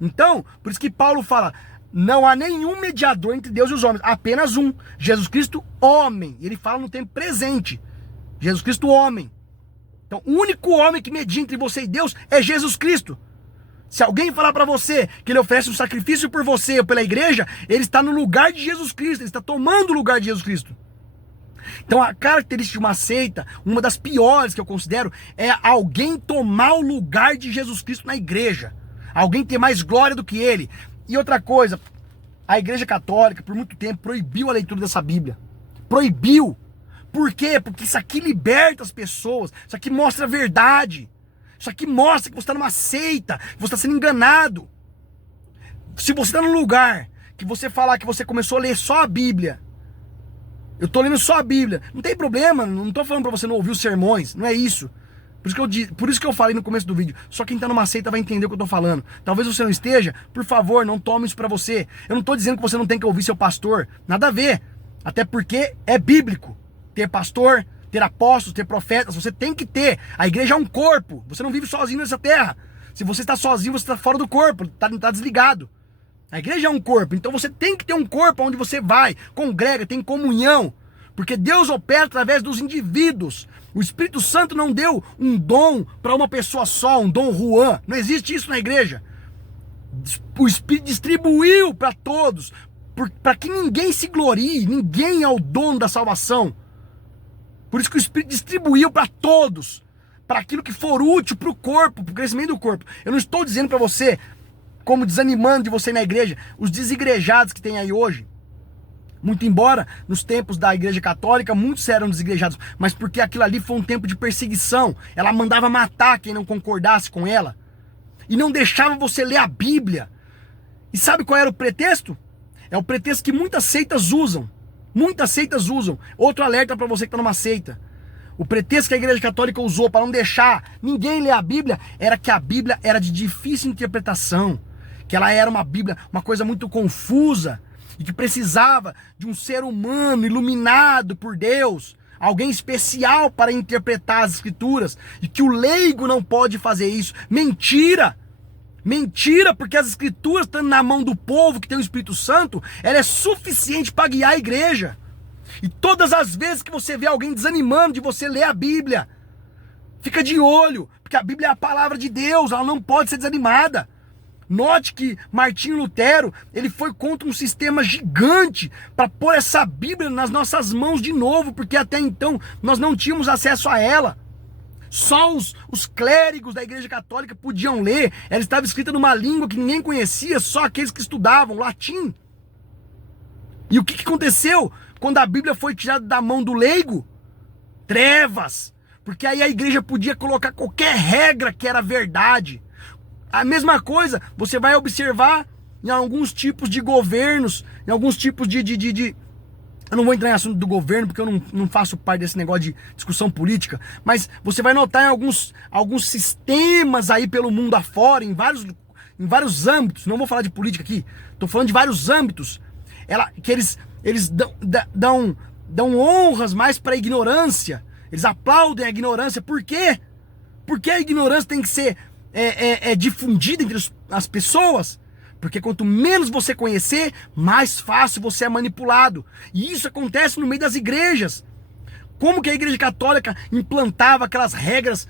Então, por isso que Paulo fala, não há nenhum mediador entre Deus e os homens, apenas um, Jesus Cristo, homem. Ele fala no tempo presente, Jesus Cristo, homem. Então, o único homem que media entre você e Deus é Jesus Cristo. Se alguém falar para você que ele oferece um sacrifício por você ou pela igreja, ele está no lugar de Jesus Cristo, ele está tomando o lugar de Jesus Cristo. Então a característica de uma seita, uma das piores que eu considero, é alguém tomar o lugar de Jesus Cristo na igreja. Alguém ter mais glória do que ele. E outra coisa, a igreja católica por muito tempo proibiu a leitura dessa Bíblia. Proibiu. Por quê? Porque isso aqui liberta as pessoas, isso aqui mostra a verdade. Isso aqui mostra que você está numa seita, que você está sendo enganado. Se você está num lugar que você falar que você começou a ler só a Bíblia, eu estou lendo só a Bíblia, não tem problema, não estou falando para você não ouvir os sermões, não é isso. Por isso que eu falei no começo do vídeo, só quem está numa seita vai entender o que eu estou falando. Talvez você não esteja, por favor, não tome isso para você. Eu não estou dizendo que você não tem que ouvir seu pastor, nada a ver. Até porque é bíblico ter pastor, ter apóstolos, ter profetas, você tem que ter. A igreja é um corpo, você não vive sozinho nessa terra. Se você está sozinho, você está fora do corpo, está desligado. A igreja é um corpo, então você tem que ter um corpo onde você vai, congrega, tem comunhão. Porque Deus opera através dos indivíduos. O Espírito Santo não deu um dom para uma pessoa só, um dom Juan. Não existe isso na igreja. O Espírito distribuiu para todos, para que ninguém se glorie, ninguém é o dono da salvação. Por isso que o Espírito distribuiu para todos, para aquilo que for útil para o corpo, para o crescimento do corpo. Eu não estou dizendo para você, como desanimando de você ir na igreja, os desigrejados que tem aí hoje. Muito embora, nos tempos da igreja católica, muitos eram desigrejados, mas porque aquilo ali foi um tempo de perseguição. Ela mandava matar quem não concordasse com ela. E não deixava você ler a Bíblia. E sabe qual era o pretexto? É o pretexto que muitas seitas usam. Muitas seitas usam. Outro alerta para você que está numa seita. O pretexto que a igreja católica usou para não deixar ninguém ler a Bíblia era que a Bíblia era de difícil interpretação. Que ela era uma Bíblia, uma coisa muito confusa. E que precisava de um ser humano iluminado por Deus, alguém especial para interpretar as escrituras, e que o leigo não pode fazer isso. Mentira! Mentira, porque as escrituras estão na mão do povo que tem o Espírito Santo, ela é suficiente para guiar a igreja. E todas as vezes que você vê alguém desanimando de você ler a Bíblia, fica de olho, porque a Bíblia é a palavra de Deus, ela não pode ser desanimada. Note que Martinho Lutero, ele foi contra um sistema gigante para pôr essa Bíblia nas nossas mãos de novo, porque até então nós não tínhamos acesso a ela. Só os clérigos da igreja católica podiam ler. Ela estava escrita numa língua que ninguém conhecia, só aqueles que estudavam latim. E o que aconteceu quando a Bíblia foi tirada da mão do leigo? Trevas. Porque aí a igreja podia colocar qualquer regra que era verdade. A mesma coisa você vai observar em alguns tipos de governos, em alguns tipos de... Eu não vou entrar em assunto do governo, porque eu não faço parte desse negócio de discussão política, mas você vai notar em alguns sistemas aí pelo mundo afora, em vários âmbitos, não vou falar de política aqui, estou falando de vários âmbitos, que eles dão honras mais para a ignorância, eles aplaudem a ignorância. Por quê? Porque a ignorância tem que ser difundida entre as pessoas, porque quanto menos você conhecer, mais fácil você é manipulado. E isso acontece no meio das igrejas. Como que a igreja católica implantava aquelas regras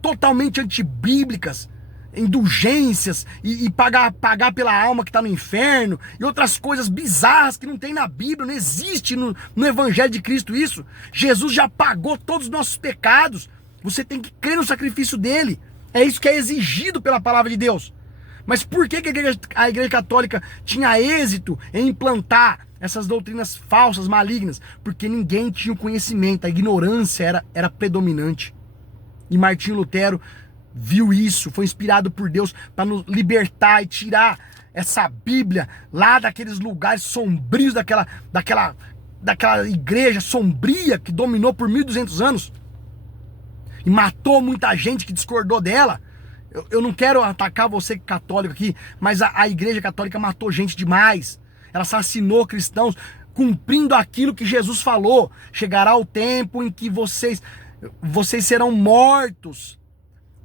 totalmente antibíblicas, indulgências e pagar pela alma que está no inferno e outras coisas bizarras que não tem na Bíblia, não existe no Evangelho de Cristo isso. Jesus já pagou todos os nossos pecados. Você tem que crer no sacrifício dele. É isso que é exigido pela palavra de Deus. Mas por que a igreja católica tinha êxito em implantar essas doutrinas falsas, malignas? Porque ninguém tinha o conhecimento, a ignorância era predominante. E Martinho Lutero viu isso, foi inspirado por Deus para nos libertar e tirar essa Bíblia lá daqueles lugares sombrios, daquela igreja sombria que dominou por 1200 anos. E matou muita gente que discordou dela. Eu não quero atacar você católico aqui, mas a igreja católica matou gente demais. Ela assassinou cristãos, cumprindo aquilo que Jesus falou. Chegará o tempo em que vocês serão mortos.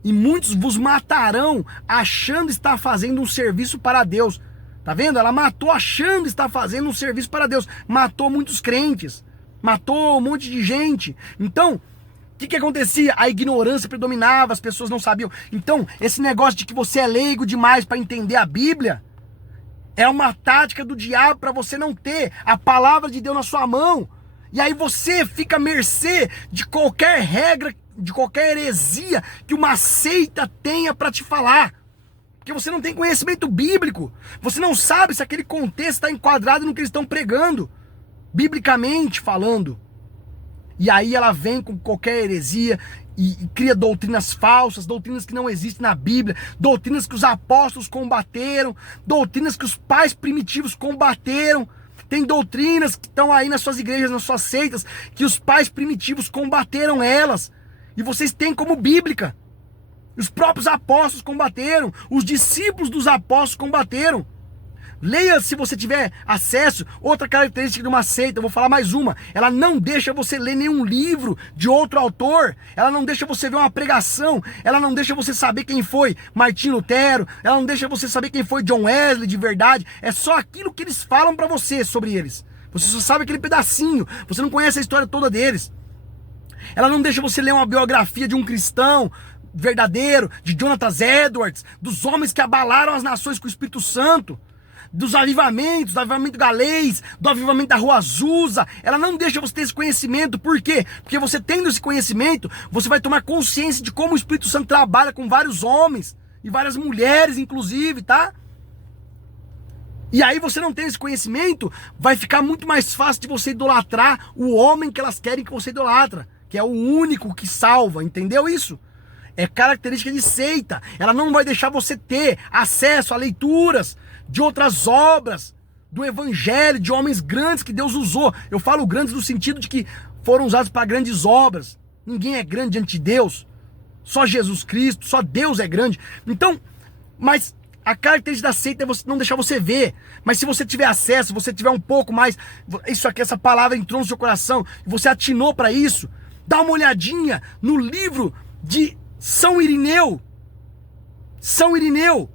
E muitos vos matarão, achando estar fazendo um serviço para Deus. Tá vendo? Ela matou achando estar fazendo um serviço para Deus. Matou muitos crentes. Matou um monte de gente. Então... o que acontecia? A ignorância predominava, as pessoas não sabiam. Então, esse negócio de que você é leigo demais para entender a Bíblia é uma tática do diabo para você não ter a palavra de Deus na sua mão. E aí você fica à mercê de qualquer regra, de qualquer heresia que uma seita tenha para te falar. Porque você não tem conhecimento bíblico. Você não sabe se aquele contexto está enquadrado no que eles estão pregando, biblicamente falando. E aí ela vem com qualquer heresia e cria doutrinas falsas, doutrinas que não existem na Bíblia, doutrinas que os apóstolos combateram, doutrinas que os pais primitivos combateram. Tem doutrinas que estão aí nas suas igrejas, nas suas seitas, que os pais primitivos combateram elas. E vocês têm como bíblica. Os próprios apóstolos combateram, os discípulos dos apóstolos combateram. Leia se você tiver acesso. Outra característica de uma seita, eu vou falar mais uma: ela não deixa você ler nenhum livro de outro autor, ela não deixa você ver uma pregação, ela não deixa você saber quem foi Martim Lutero, ela não deixa você saber quem foi John Wesley de verdade. É só aquilo que eles falam pra você sobre eles. Você só sabe aquele pedacinho, você não conhece a história toda deles. Ela não deixa você ler uma biografia de um cristão verdadeiro, de Jonathan Edwards, dos homens que abalaram as nações com o Espírito Santo, dos avivamentos, do avivamento galês, do avivamento da Rua Azusa. Ela não deixa você ter esse conhecimento. Por quê? Porque você tendo esse conhecimento, você vai tomar consciência de como o Espírito Santo trabalha com vários homens e várias mulheres, inclusive, tá? E aí você não tem esse conhecimento, vai ficar muito mais fácil de você idolatrar o homem que elas querem que você idolatra, que é o único que salva, entendeu isso? É característica de seita. Ela não vai deixar você ter acesso a leituras de outras obras, do evangelho, de homens grandes que Deus usou. Eu falo grandes no sentido de que foram usados para grandes obras. Ninguém é grande diante de Deus. Só Jesus Cristo, só Deus é grande. Então, mas a característica da seita é você não deixar você ver. Mas se você tiver acesso, se você tiver um pouco mais, isso aqui, essa palavra entrou no seu coração, e você atinou para isso, dá uma olhadinha no livro de São Irineu. São Irineu,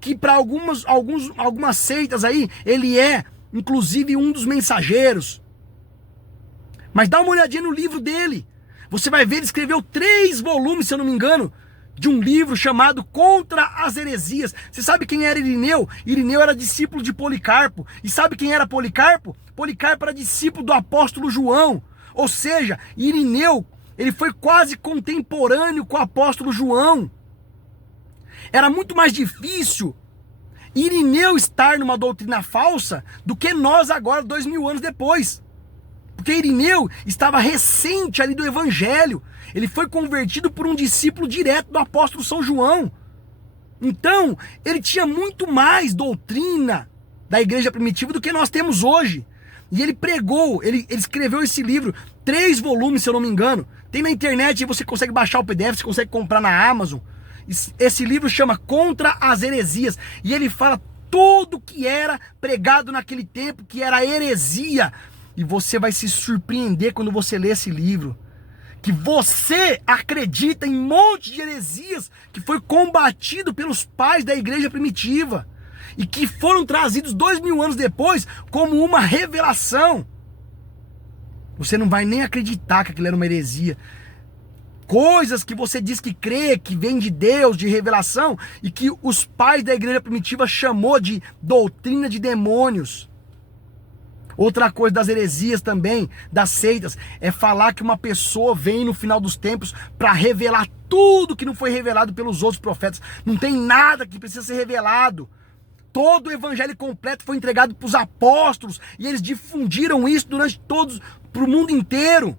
que para algumas seitas aí, ele é, inclusive, um dos mensageiros. Mas dá uma olhadinha no livro dele. Você vai ver, ele escreveu 3 volumes, se eu não me engano, de um livro chamado Contra as Heresias. Você sabe quem era Irineu? Irineu era discípulo de Policarpo. E sabe quem era Policarpo? Policarpo era discípulo do apóstolo João. Ou seja, Irineu, ele foi quase contemporâneo com o apóstolo João. Era muito mais difícil Irineu estar numa doutrina falsa do que nós agora, 2000 anos depois. Porque Irineu estava recente ali do evangelho. Ele foi convertido por um discípulo direto do apóstolo São João. Então, ele tinha muito mais doutrina da igreja primitiva do que nós temos hoje. E ele pregou, ele escreveu esse livro, 3 volumes, se eu não me engano. Tem na internet, você consegue baixar o PDF, você consegue comprar na Amazon. Esse livro chama Contra as Heresias. E ele fala tudo que era pregado naquele tempo, que era heresia. E você vai se surpreender quando você lê esse livro. Que você acredita em um monte de heresias que foi combatido pelos pais da igreja primitiva. E que foram trazidos 2000 anos depois como uma revelação. Você não vai nem acreditar que aquilo era uma heresia. Coisas que você diz que crê, que vem de Deus, de revelação, e que os pais da igreja primitiva chamou de doutrina de demônios. Outra coisa das heresias também, das seitas, é falar que uma pessoa vem no final dos tempos para revelar tudo que não foi revelado pelos outros profetas. Não tem nada que precisa ser revelado. Todo o evangelho completo foi entregado para os apóstolos e eles difundiram isso durante todos, para o mundo inteiro.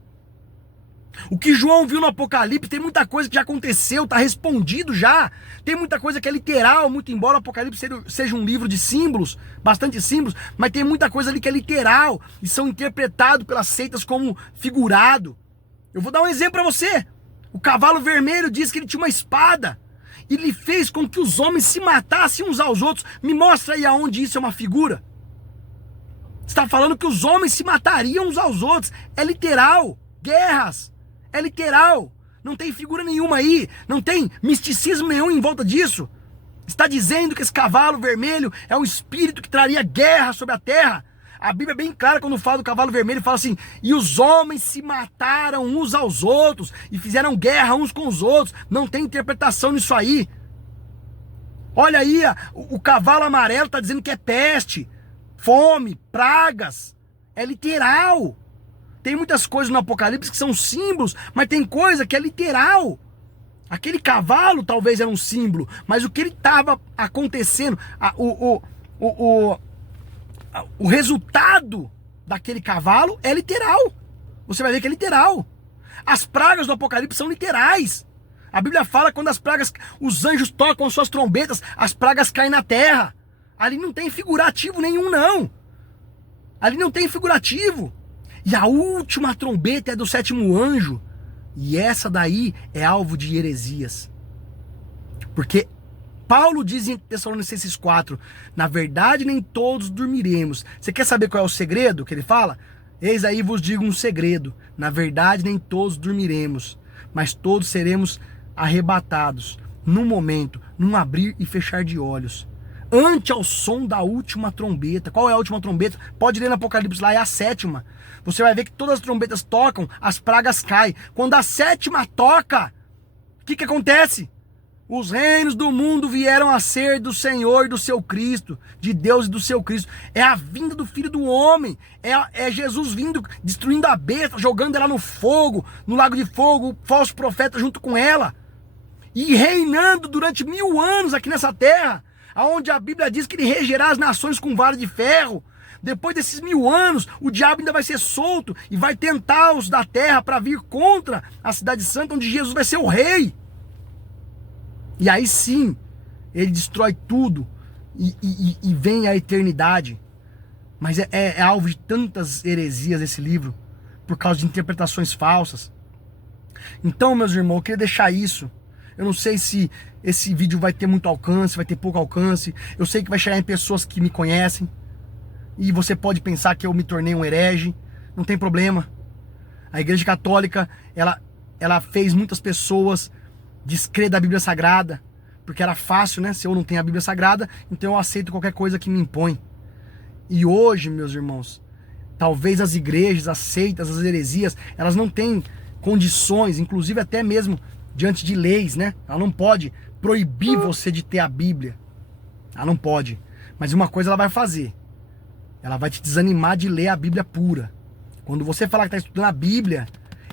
O que João viu no Apocalipse, tem muita coisa que já aconteceu, está respondido já. Tem muita coisa que é literal, muito embora o Apocalipse seja um livro de símbolos, bastante símbolos, mas tem muita coisa ali que é literal e são interpretados pelas seitas como figurado. Eu vou dar um exemplo para você. O cavalo vermelho diz que ele tinha uma espada e ele fez com que os homens se matassem uns aos outros. Me mostra aí aonde isso é uma figura. Está falando que os homens se matariam uns aos outros. É literal. Guerras. É literal. Não tem figura nenhuma aí. Não tem misticismo nenhum em volta disso. Está dizendo que esse cavalo vermelho é um espírito que traria guerra sobre a terra. A Bíblia é bem clara quando fala do cavalo vermelho. Fala assim: e os homens se mataram uns aos outros e fizeram guerra uns com os outros. Não tem interpretação nisso aí. Olha aí, o cavalo amarelo está dizendo que é peste, fome, pragas. É literal. Tem muitas coisas no Apocalipse que são símbolos, mas tem coisa que é literal. Aquele cavalo talvez era um símbolo, mas o que ele estava acontecendo, o resultado daquele cavalo é literal. Você vai ver que é literal. As pragas do Apocalipse são literais. A Bíblia fala quando as pragas, os anjos tocam as suas trombetas, as pragas caem na terra. Ali não tem figurativo nenhum, não. Ali não tem figurativo. E a última trombeta é do 7º anjo. E essa daí é alvo de heresias. Porque Paulo diz em Tessalonicenses 4, na verdade nem todos dormiremos. Você quer saber qual é o segredo que ele fala? Eis aí vos digo um segredo. Na verdade nem todos dormiremos, mas todos seremos arrebatados, num momento, num abrir e fechar de olhos, ante ao som da última trombeta. Qual é a última trombeta? Pode ler no Apocalipse lá, é a 7ª. Você vai ver que todas as trombetas tocam, as pragas caem. Quando a 7ª toca, o que acontece? Os reinos do mundo vieram a ser do Senhor e do seu Cristo, de Deus e do seu Cristo. É a vinda do Filho do Homem, é Jesus vindo, destruindo a besta, jogando ela no fogo, no lago de fogo, o falso profeta junto com ela, e reinando durante 1000 anos aqui nessa terra, aonde a Bíblia diz que ele regerá as nações com vara de ferro. Depois desses 1000 anos, o diabo ainda vai ser solto e vai tentar os da terra para vir contra a cidade santa, onde Jesus vai ser o rei. E aí sim, ele destrói tudo e vem a eternidade. Mas é alvo de tantas heresias esse livro, por causa de interpretações falsas. Então, meus irmãos, eu queria deixar isso. Eu não sei se esse vídeo vai ter muito alcance, vai ter pouco alcance. Eu sei que vai chegar em pessoas que me conhecem. E você pode pensar que eu me tornei um herege. Não tem problema. A Igreja Católica, ela fez muitas pessoas descrer da Bíblia Sagrada, porque era fácil, né? Se eu não tenho a Bíblia Sagrada, então eu aceito qualquer coisa que me impõe. E hoje, meus irmãos, talvez as igrejas, as seitas, as heresias, elas não têm condições, inclusive até mesmo diante de leis, né? Ela não pode proibir você de ter a Bíblia. Ela não pode. Mas uma coisa ela vai fazer. Ela vai te desanimar de ler a Bíblia pura. Quando você falar que está estudando a Bíblia,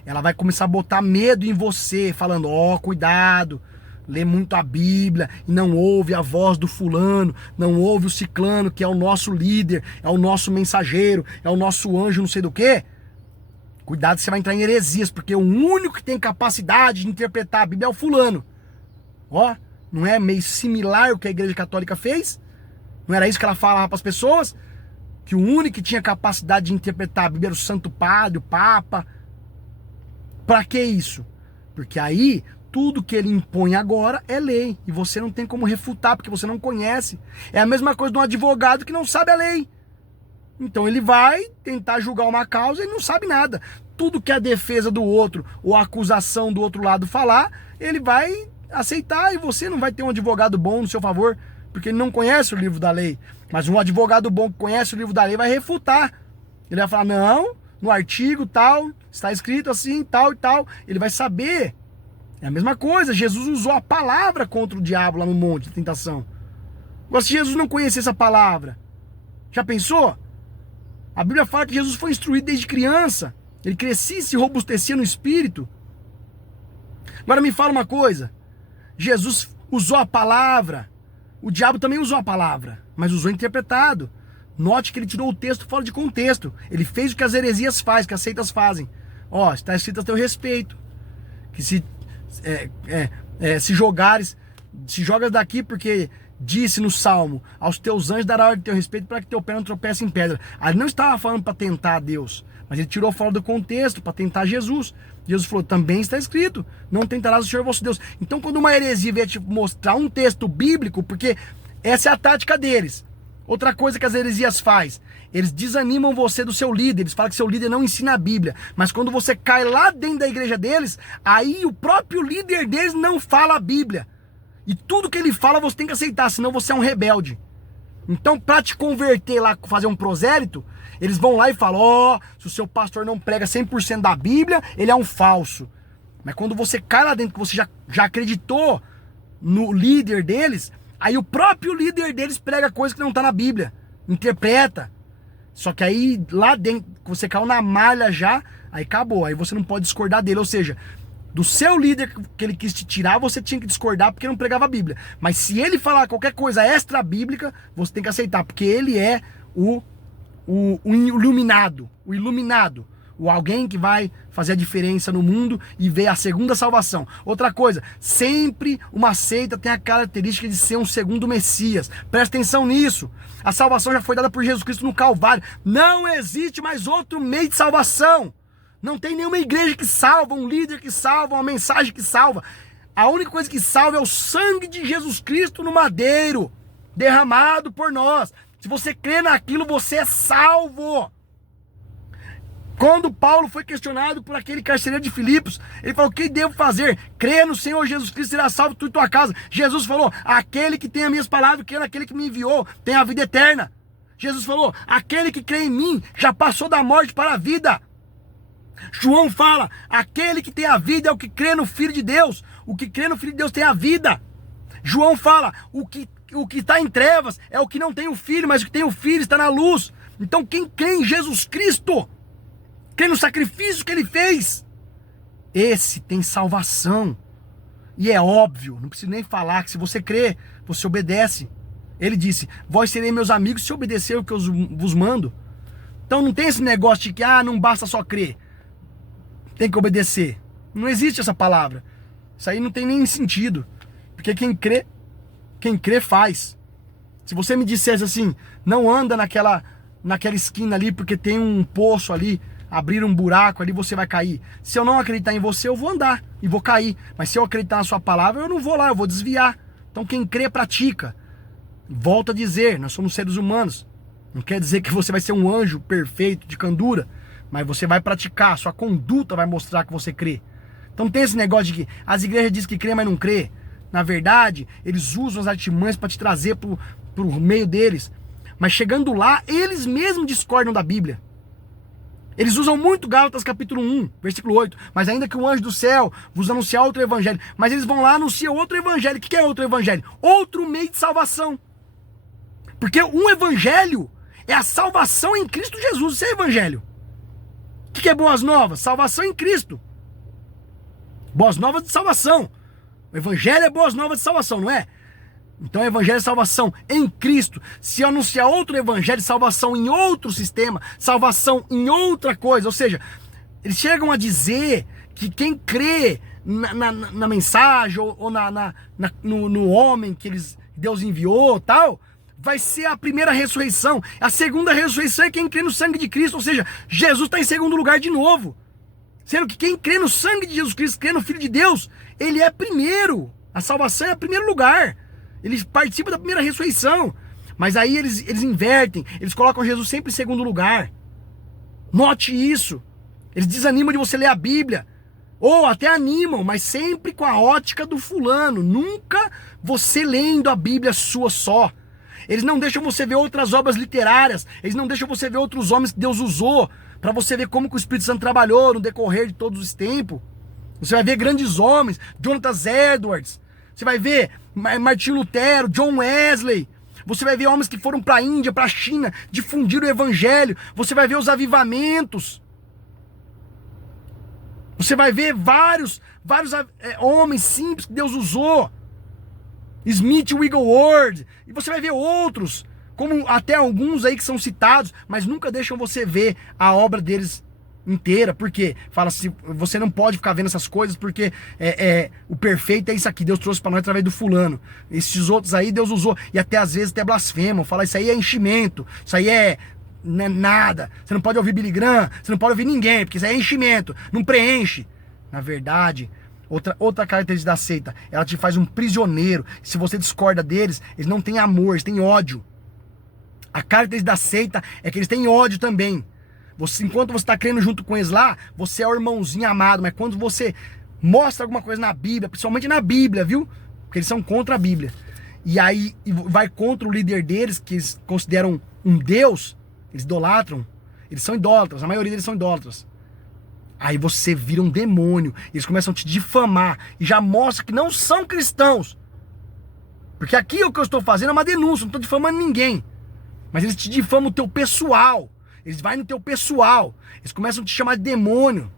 ela vai começar a botar medo em você, falando, cuidado, lê muito a Bíblia e não ouve a voz do fulano, não ouve o ciclano, que é o nosso líder, é o nosso mensageiro, é o nosso anjo, não sei do quê. Cuidado, você vai entrar em heresias, porque o único que tem capacidade de interpretar a Bíblia é o fulano. Não é meio similar o que a Igreja Católica fez? Não era isso que ela falava para as pessoas? Que o único que tinha capacidade de interpretar a Bíblia era o Santo Padre, o Papa. Pra que isso? Porque aí, tudo que ele impõe agora é lei. E você não tem como refutar, porque você não conhece. É a mesma coisa de um advogado que não sabe a lei. Então ele vai tentar julgar uma causa e não sabe nada. Tudo que a defesa do outro ou a acusação do outro lado falar, ele vai aceitar e você não vai ter um advogado bom no seu favor, porque ele não conhece o livro da lei. Mas um advogado bom que conhece o livro da lei vai refutar. Ele vai falar, não, no artigo tal, está escrito assim, tal e tal. Ele vai saber. É a mesma coisa, Jesus usou a palavra contra o diabo lá no monte de tentação. Agora, se Jesus não conhecesse a palavra, já pensou? A Bíblia fala que Jesus foi instruído desde criança. Ele crescia e se robustecia no espírito. Agora me fala uma coisa. Jesus usou a palavra. O diabo também usou a palavra, mas usou interpretado. Note que ele tirou o texto fora de contexto. Ele fez o que as heresias fazem, que as seitas fazem. Está escrito a teu respeito. Que se jogares daqui porque disse no Salmo, aos teus anjos dará ordem de teu respeito para que teu pé não tropece em pedra. Ele não estava falando para tentar a Deus, mas ele tirou fora do contexto para tentar Jesus. Jesus falou, também está escrito, não tentarás o Senhor vosso Deus. Então quando uma heresia vier te mostrar um texto bíblico, porque essa é a tática deles. Outra coisa que as heresias faz, eles desanimam você do seu líder, eles falam que seu líder não ensina a Bíblia, mas quando você cai lá dentro da igreja deles, aí o próprio líder deles não fala a Bíblia. E tudo que ele fala você tem que aceitar, senão você é um rebelde. Então, para te converter lá, fazer um prosélito, eles vão lá e falam, se o seu pastor não prega 100% da Bíblia, ele é um falso. Mas quando você cai lá dentro, que você já acreditou no líder deles, aí o próprio líder deles prega coisa que não está na Bíblia, interpreta. Só que aí lá dentro, você caiu na malha já, aí acabou, aí você não pode discordar dele, ou seja, do seu líder que ele quis te tirar, você tinha que discordar porque não pregava a Bíblia. Mas se ele falar qualquer coisa extra bíblica, você tem que aceitar, porque ele é o iluminado, O alguém que vai fazer a diferença no mundo e ver a segunda salvação. Outra coisa, sempre uma seita tem a característica de ser um segundo Messias. Presta atenção nisso. A salvação já foi dada por Jesus Cristo no Calvário. Não existe mais outro meio de salvação. Não tem nenhuma igreja que salva, um líder que salva, uma mensagem que salva. A única coisa que salva é o sangue de Jesus Cristo no madeiro, derramado por nós. Se você crê naquilo, você é salvo. Quando Paulo foi questionado por aquele carcereiro de Filipos, ele falou: o que devo fazer? Crê no Senhor Jesus Cristo, será salvo tu e tua casa. Jesus falou: aquele que tem as minhas palavras, crê naquele que me enviou, tem a vida eterna. Jesus falou: aquele que crê em mim já passou da morte para a vida. João fala: aquele que tem a vida é o que crê no Filho de Deus. O que crê no Filho de Deus tem a vida. João fala: o que está em trevas é o que não tem o Filho, mas o que tem o Filho está na luz. Então quem crê em Jesus Cristo, crê no sacrifício que ele fez, esse tem salvação. E é óbvio, não preciso nem falar que se você crê, você obedece. Ele disse: vós serei meus amigos se obedecer o que eu vos mando. Então não tem esse negócio de que não basta só crer, tem que obedecer. Não existe essa palavra. Isso aí não tem nem sentido. Porque quem crê faz. Se você me dissesse assim: não anda naquela esquina ali porque tem um poço ali, abrir um buraco ali, você vai cair. Se eu não acreditar em você, eu vou andar e vou cair. Mas se eu acreditar na sua palavra, eu não vou lá, eu vou desviar. Então quem crê, pratica. Volto a dizer, nós somos seres humanos. Não quer dizer que você vai ser um anjo perfeito, de candura. Mas você vai praticar, sua conduta vai mostrar que você crê. Então não tem esse negócio de que as igrejas dizem que crê, mas não crê. Na verdade, eles usam as artimanhas para te trazer pro meio deles. Mas chegando lá, eles mesmos discordam da Bíblia. Eles usam muito Gálatas capítulo 1, versículo 8. Mas ainda que o anjo do céu vos anunciar outro evangelho. Mas eles vão lá e anunciam outro evangelho. O que é outro evangelho? Outro meio de salvação. Porque um evangelho é a salvação em Cristo Jesus. Isso é evangelho. O que é boas novas? Salvação em Cristo. Boas novas de salvação. O evangelho é boas novas de salvação, não é? Então o evangelho é salvação em Cristo. Se eu anunciar outro evangelho, salvação em outro sistema, salvação em outra coisa. Ou seja, eles chegam a dizer que quem crê na mensagem ou no homem que Deus enviou, tal, vai ser a primeira ressurreição. A segunda ressurreição é quem crê no sangue de Cristo. Ou seja, Jesus está em segundo lugar de novo. Sendo que quem crê no sangue de Jesus Cristo, crê no Filho de Deus, ele é primeiro. A salvação é o primeiro lugar. Eles participam da primeira ressurreição. Mas aí eles invertem. Eles colocam Jesus sempre em segundo lugar. Note isso. Eles desanimam de você ler a Bíblia. Ou até animam, mas sempre com a ótica do fulano. Nunca você lendo a Bíblia sua só. Eles não deixam você ver outras obras literárias. Eles não deixam você ver outros homens que Deus usou, para você ver como que o Espírito Santo trabalhou no decorrer de todos os tempos. Você vai ver grandes homens, Jonathan Edwards. Você vai ver Martinho Lutero, John Wesley. Você vai ver homens que foram para a Índia, para a China, difundiram o Evangelho. Você vai ver os avivamentos. Você vai ver vários homens simples que Deus usou. Smith Wigglesworth. E você vai ver outros, como até alguns aí que são citados, mas nunca deixam você ver a obra deles inteira. Por quê? Fala assim: você não pode ficar vendo essas coisas porque o perfeito é isso aqui, Deus trouxe para nós através do fulano. Esses outros aí Deus usou, e até às vezes até blasfemam, fala: isso aí é enchimento, isso aí não é nada, você não pode ouvir Billy Graham, você não pode ouvir ninguém, porque isso aí é enchimento, não preenche. Na verdade, outra característica da seita, ela te faz um prisioneiro. Se você discorda deles, eles não têm amor, eles têm ódio. A característica da seita é que eles têm ódio também. Enquanto você está crendo junto com eles lá, você é o irmãozinho amado. Mas quando você mostra alguma coisa na Bíblia, principalmente na Bíblia, viu? Porque eles são contra a Bíblia. E aí vai contra o líder deles, que eles consideram um Deus, eles idolatram. Eles são idólatras, a maioria deles são idólatras. Aí você vira um demônio. Eles começam a te difamar e já mostra que não são cristãos. Porque aqui o que eu estou fazendo é uma denúncia, não estou difamando ninguém. Mas eles te difamam o teu pessoal. Eles vão no teu pessoal. Eles começam a te chamar de demônio.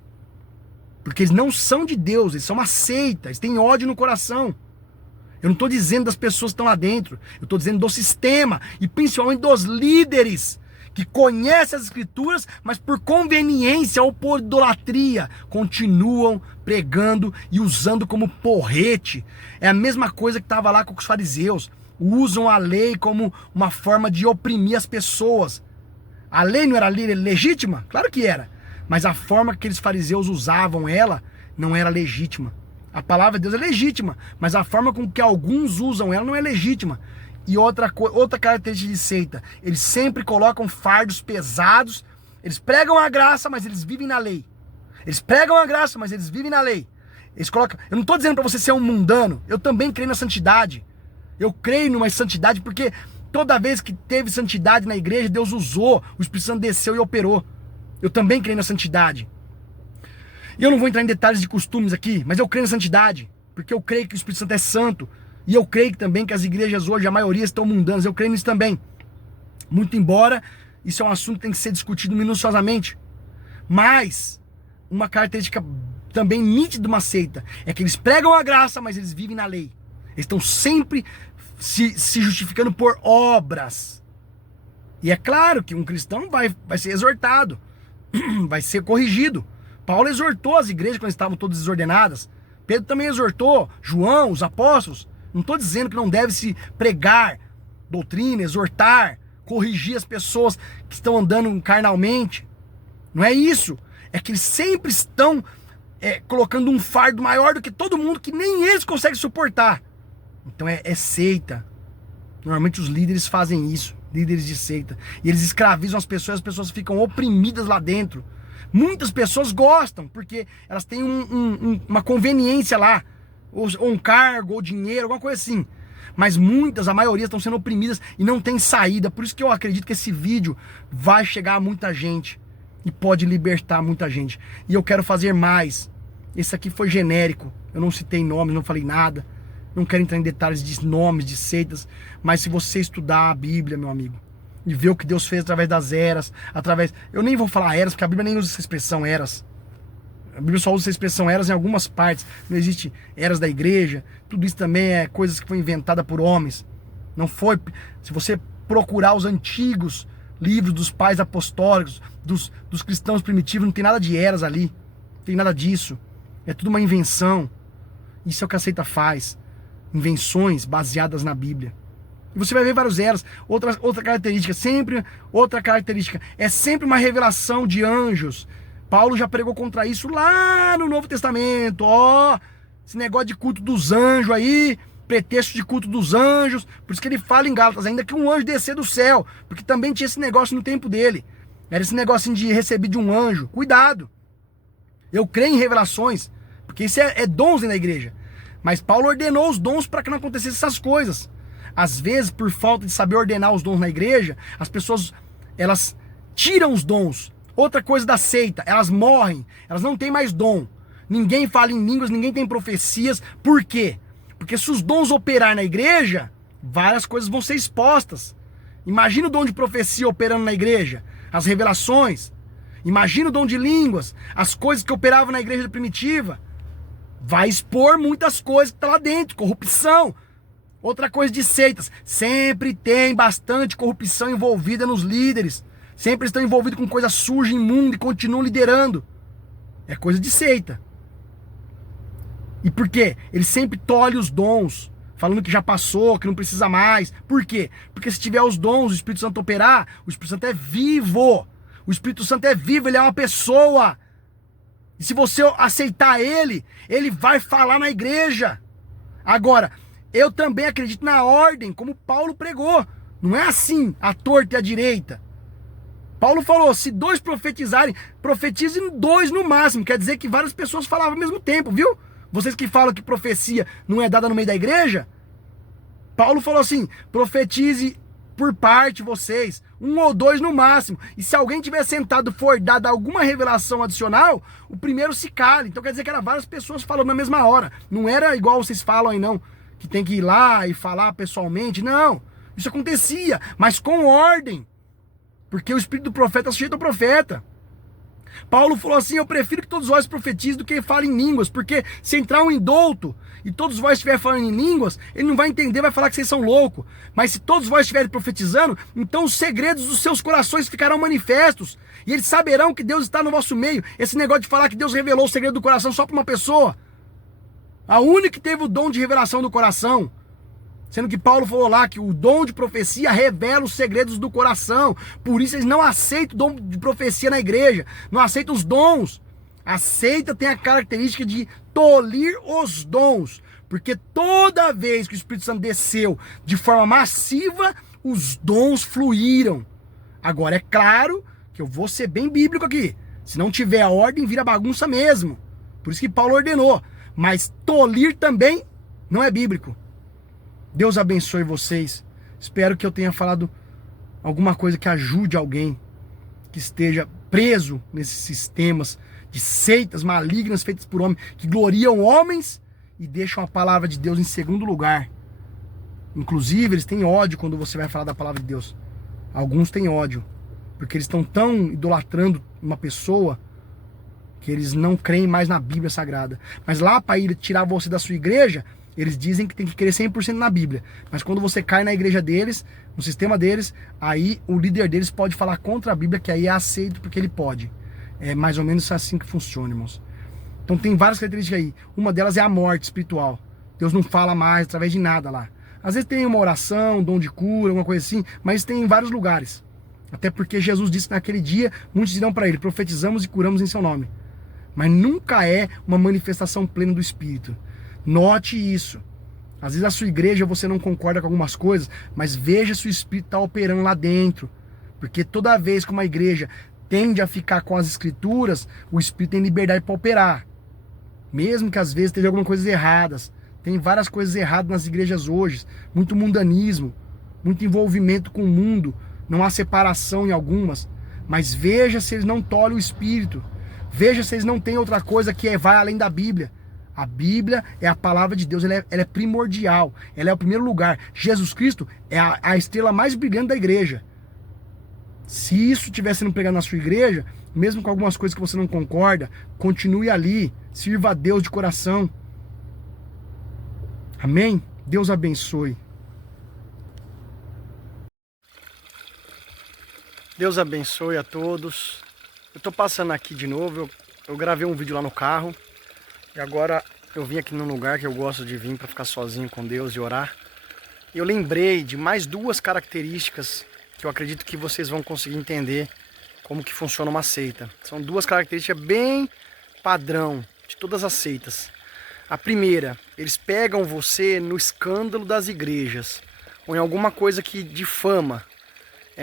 Porque eles não são de Deus. Eles são uma seita. Eles têm ódio no coração. Eu não estou dizendo das pessoas que estão lá dentro. Eu estou dizendo do sistema. E principalmente dos líderes. que conhecem as escrituras, mas por conveniência ou por idolatria, continuam pregando e usando como porrete. É a mesma coisa que estava lá com os fariseus. Usam a lei como uma forma de oprimir as pessoas. A lei não era legítima? Claro que era. Mas a forma que aqueles fariseus usavam ela não era legítima. A palavra de Deus é legítima, mas a forma com que alguns usam ela não é legítima. E outra característica de seita, eles sempre colocam fardos pesados, eles pregam a graça, mas eles vivem na lei. Eles pregam a graça, mas eles vivem na lei. Eles colocam, eu não estou dizendo para você ser um mundano, eu também creio na santidade. Eu creio numa santidade porque toda vez que teve santidade na igreja, Deus usou, o Espírito Santo desceu e operou. Eu também creio na santidade. E eu não vou entrar em detalhes de costumes aqui, mas eu creio na santidade, porque eu creio que o Espírito Santo é santo. E eu creio também que as igrejas hoje, a maioria estão mundanas. Eu creio nisso também. Muito embora isso é um assunto que tem que ser discutido minuciosamente. Mas uma característica também nítida de uma seita é que eles pregam a graça, mas eles vivem na lei. Eles estão sempre se justificando por obras. E é claro que um cristão vai ser exortado, vai ser corrigido. Paulo exortou as igrejas quando estavam todas desordenadas. Pedro também exortou, João, os apóstolos. Não estou dizendo que não deve se pregar doutrina, exortar, corrigir as pessoas que estão andando carnalmente. Não é isso. É que eles sempre estão colocando um fardo maior do que todo mundo, que nem eles conseguem suportar. Então é seita. Normalmente os líderes fazem isso, líderes de seita. E eles escravizam as pessoas ficam oprimidas lá dentro. Muitas pessoas gostam, porque elas têm uma conveniência lá. Ou um cargo, ou dinheiro, alguma coisa assim. Mas a maioria estão sendo oprimidas e não tem saída. Por isso que eu acredito que esse vídeo vai chegar a muita gente e pode libertar muita gente. E eu quero fazer mais. Esse aqui foi genérico. Eu não citei nomes, não falei nada. Não quero entrar em detalhes de nomes, de seitas. Mas se você estudar a Bíblia, meu amigo, e ver o que Deus fez através das eras, eu nem vou falar eras, porque a Bíblia nem usa essa expressão eras. A Bíblia só usa essa expressão eras em algumas partes. Não existe eras da igreja. Tudo isso também é coisas que foi inventada por homens. Não foi. Se você procurar os antigos livros dos pais apostólicos, dos cristãos primitivos, não tem nada de eras ali. Não tem nada disso. É tudo uma invenção. Isso é o que a seita faz. Invenções baseadas na Bíblia. E você vai ver várias eras. Outra característica. É sempre uma revelação de anjos. Paulo já pregou contra isso lá no Novo Testamento. Esse negócio de culto dos anjos aí, pretexto de culto dos anjos. Por isso que ele fala em Gálatas ainda que um anjo descer do céu, porque também tinha esse negócio no tempo dele. Era esse negocinho de receber de um anjo. Cuidado. Eu creio em revelações, porque isso é dons na igreja. Mas Paulo ordenou os dons para que não acontecessem essas coisas. Às vezes, por falta de saber ordenar os dons na igreja, as pessoas, elas tiram os dons. Outra coisa da seita, elas morrem, elas não têm mais dom. Ninguém fala em línguas, ninguém tem profecias. Por quê? Porque se os dons operar na igreja, várias coisas vão ser expostas. Imagina o dom de profecia operando na igreja, as revelações. Imagina o dom de línguas, as coisas que operavam na igreja primitiva. Vai expor muitas coisas que estão lá dentro, corrupção. Outra coisa de seitas, sempre tem bastante corrupção envolvida nos líderes. Sempre estão envolvidos com coisa suja, imunda e continuam liderando. É coisa de seita. E por quê? Ele sempre tolhe os dons, falando que já passou, que não precisa mais. Por quê? Porque se tiver os dons, o Espírito Santo operar, o Espírito Santo é vivo. O Espírito Santo é vivo, ele é uma pessoa. E se você aceitar ele vai falar na igreja. Agora, eu também acredito na ordem, como Paulo pregou. Não é assim, a torta e a direita. Paulo falou, se 2 profetizarem, profetizem 2 no máximo. Quer dizer que várias pessoas falavam ao mesmo tempo, viu? Vocês que falam que profecia não é dada no meio da igreja. Paulo falou assim, profetize por parte vocês, 1 ou 2 no máximo. E se alguém tiver sentado for dada alguma revelação adicional, o primeiro se cala. Então quer dizer que era várias pessoas falando na mesma hora. Não era igual vocês falam aí não, que tem que ir lá e falar pessoalmente. Não, isso acontecia, mas com ordem. Porque o espírito do profeta sujeita ao profeta. Paulo falou assim: eu prefiro que todos vós profetizem do que falem em línguas, porque se entrar um indouto e todos vós estiverem falando em línguas, ele não vai entender, vai falar que vocês são loucos. Mas se todos vós estiverem profetizando, então os segredos dos seus corações ficarão manifestos, e eles saberão que Deus está no vosso meio. Esse negócio de falar que Deus revelou o segredo do coração só para uma pessoa, a única que teve o dom de revelação do coração, sendo que Paulo falou lá que o dom de profecia revela os segredos do coração. Por isso eles não aceitam o dom de profecia na igreja, não aceitam os dons. Aceita tem a característica de tolir os dons, porque toda vez que o Espírito Santo desceu de forma massiva, os dons fluíram. Agora é claro que eu vou ser bem bíblico aqui, se não tiver a ordem vira bagunça mesmo, por isso que Paulo ordenou. Mas tolir também não é bíblico. Deus abençoe vocês. Espero que eu tenha falado alguma coisa que ajude alguém que esteja preso nesses sistemas de seitas malignas feitas por homens, que gloriam homens e deixam a palavra de Deus em segundo lugar. Inclusive, eles têm ódio quando você vai falar da palavra de Deus. Alguns têm ódio, porque eles estão tão idolatrando uma pessoa que eles não creem mais na Bíblia Sagrada. Mas lá para ir tirar você da sua igreja, eles dizem que tem que crer 100% na Bíblia. Mas quando você cai na igreja deles, no sistema deles, aí o líder deles pode falar contra a Bíblia, que aí é aceito porque ele pode. É mais ou menos assim que funciona, irmãos. Então tem várias características aí. Uma delas é a morte espiritual. Deus não fala mais através de nada lá. Às vezes tem uma oração, dom de cura, alguma coisa assim, mas tem em vários lugares. Até porque Jesus disse que naquele dia, muitos dirão para ele: profetizamos e curamos em seu nome. Mas nunca é uma manifestação plena do Espírito. Note isso. Às vezes a sua igreja você não concorda com algumas coisas, mas veja se o Espírito está operando lá dentro. Porque toda vez que uma igreja tende a ficar com as Escrituras, o Espírito tem liberdade para operar. Mesmo que às vezes esteja algumas coisas erradas. Tem várias coisas erradas nas igrejas hoje. Muito mundanismo, muito envolvimento com o mundo. Não há separação em algumas. Mas veja se eles não tolhem o Espírito. Veja se eles não têm outra coisa que vai além da Bíblia. A Bíblia é a palavra de Deus, ela é primordial, ela é o primeiro lugar. Jesus Cristo é a estrela mais brilhante da igreja. Se isso estiver sendo pregado na sua igreja, mesmo com algumas coisas que você não concorda, continue ali, sirva a Deus de coração. Amém? Deus abençoe. Deus abençoe a todos. Eu tô passando aqui de novo, eu gravei um vídeo lá no carro. E agora eu vim aqui num lugar que eu gosto de vir para ficar sozinho com Deus e orar. E eu lembrei de mais duas características que eu acredito que vocês vão conseguir entender como que funciona uma seita. São duas características bem padrão de todas as seitas. A primeira, eles pegam você no escândalo das igrejas, ou em alguma coisa que difama.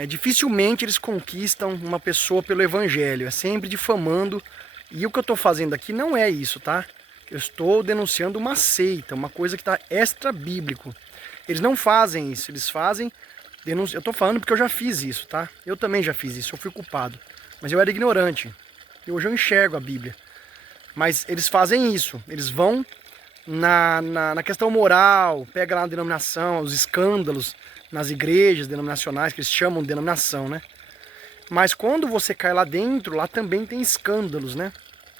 Dificilmente eles conquistam uma pessoa pelo evangelho, é sempre difamando. E o que eu estou fazendo aqui não é isso, tá? Eu estou denunciando uma seita, uma coisa que está extra bíblico. Eles não fazem isso, eles fazem denúncia. Eu estou falando porque eu já fiz isso, tá? Eu também já fiz isso, eu fui culpado. Mas eu era ignorante. E hoje eu enxergo a Bíblia. Mas eles fazem isso, eles vão na questão moral, pega lá na denominação, os escândalos nas igrejas denominacionais, que eles chamam de denominação, né? Mas quando você cai lá dentro, lá também tem escândalos, né?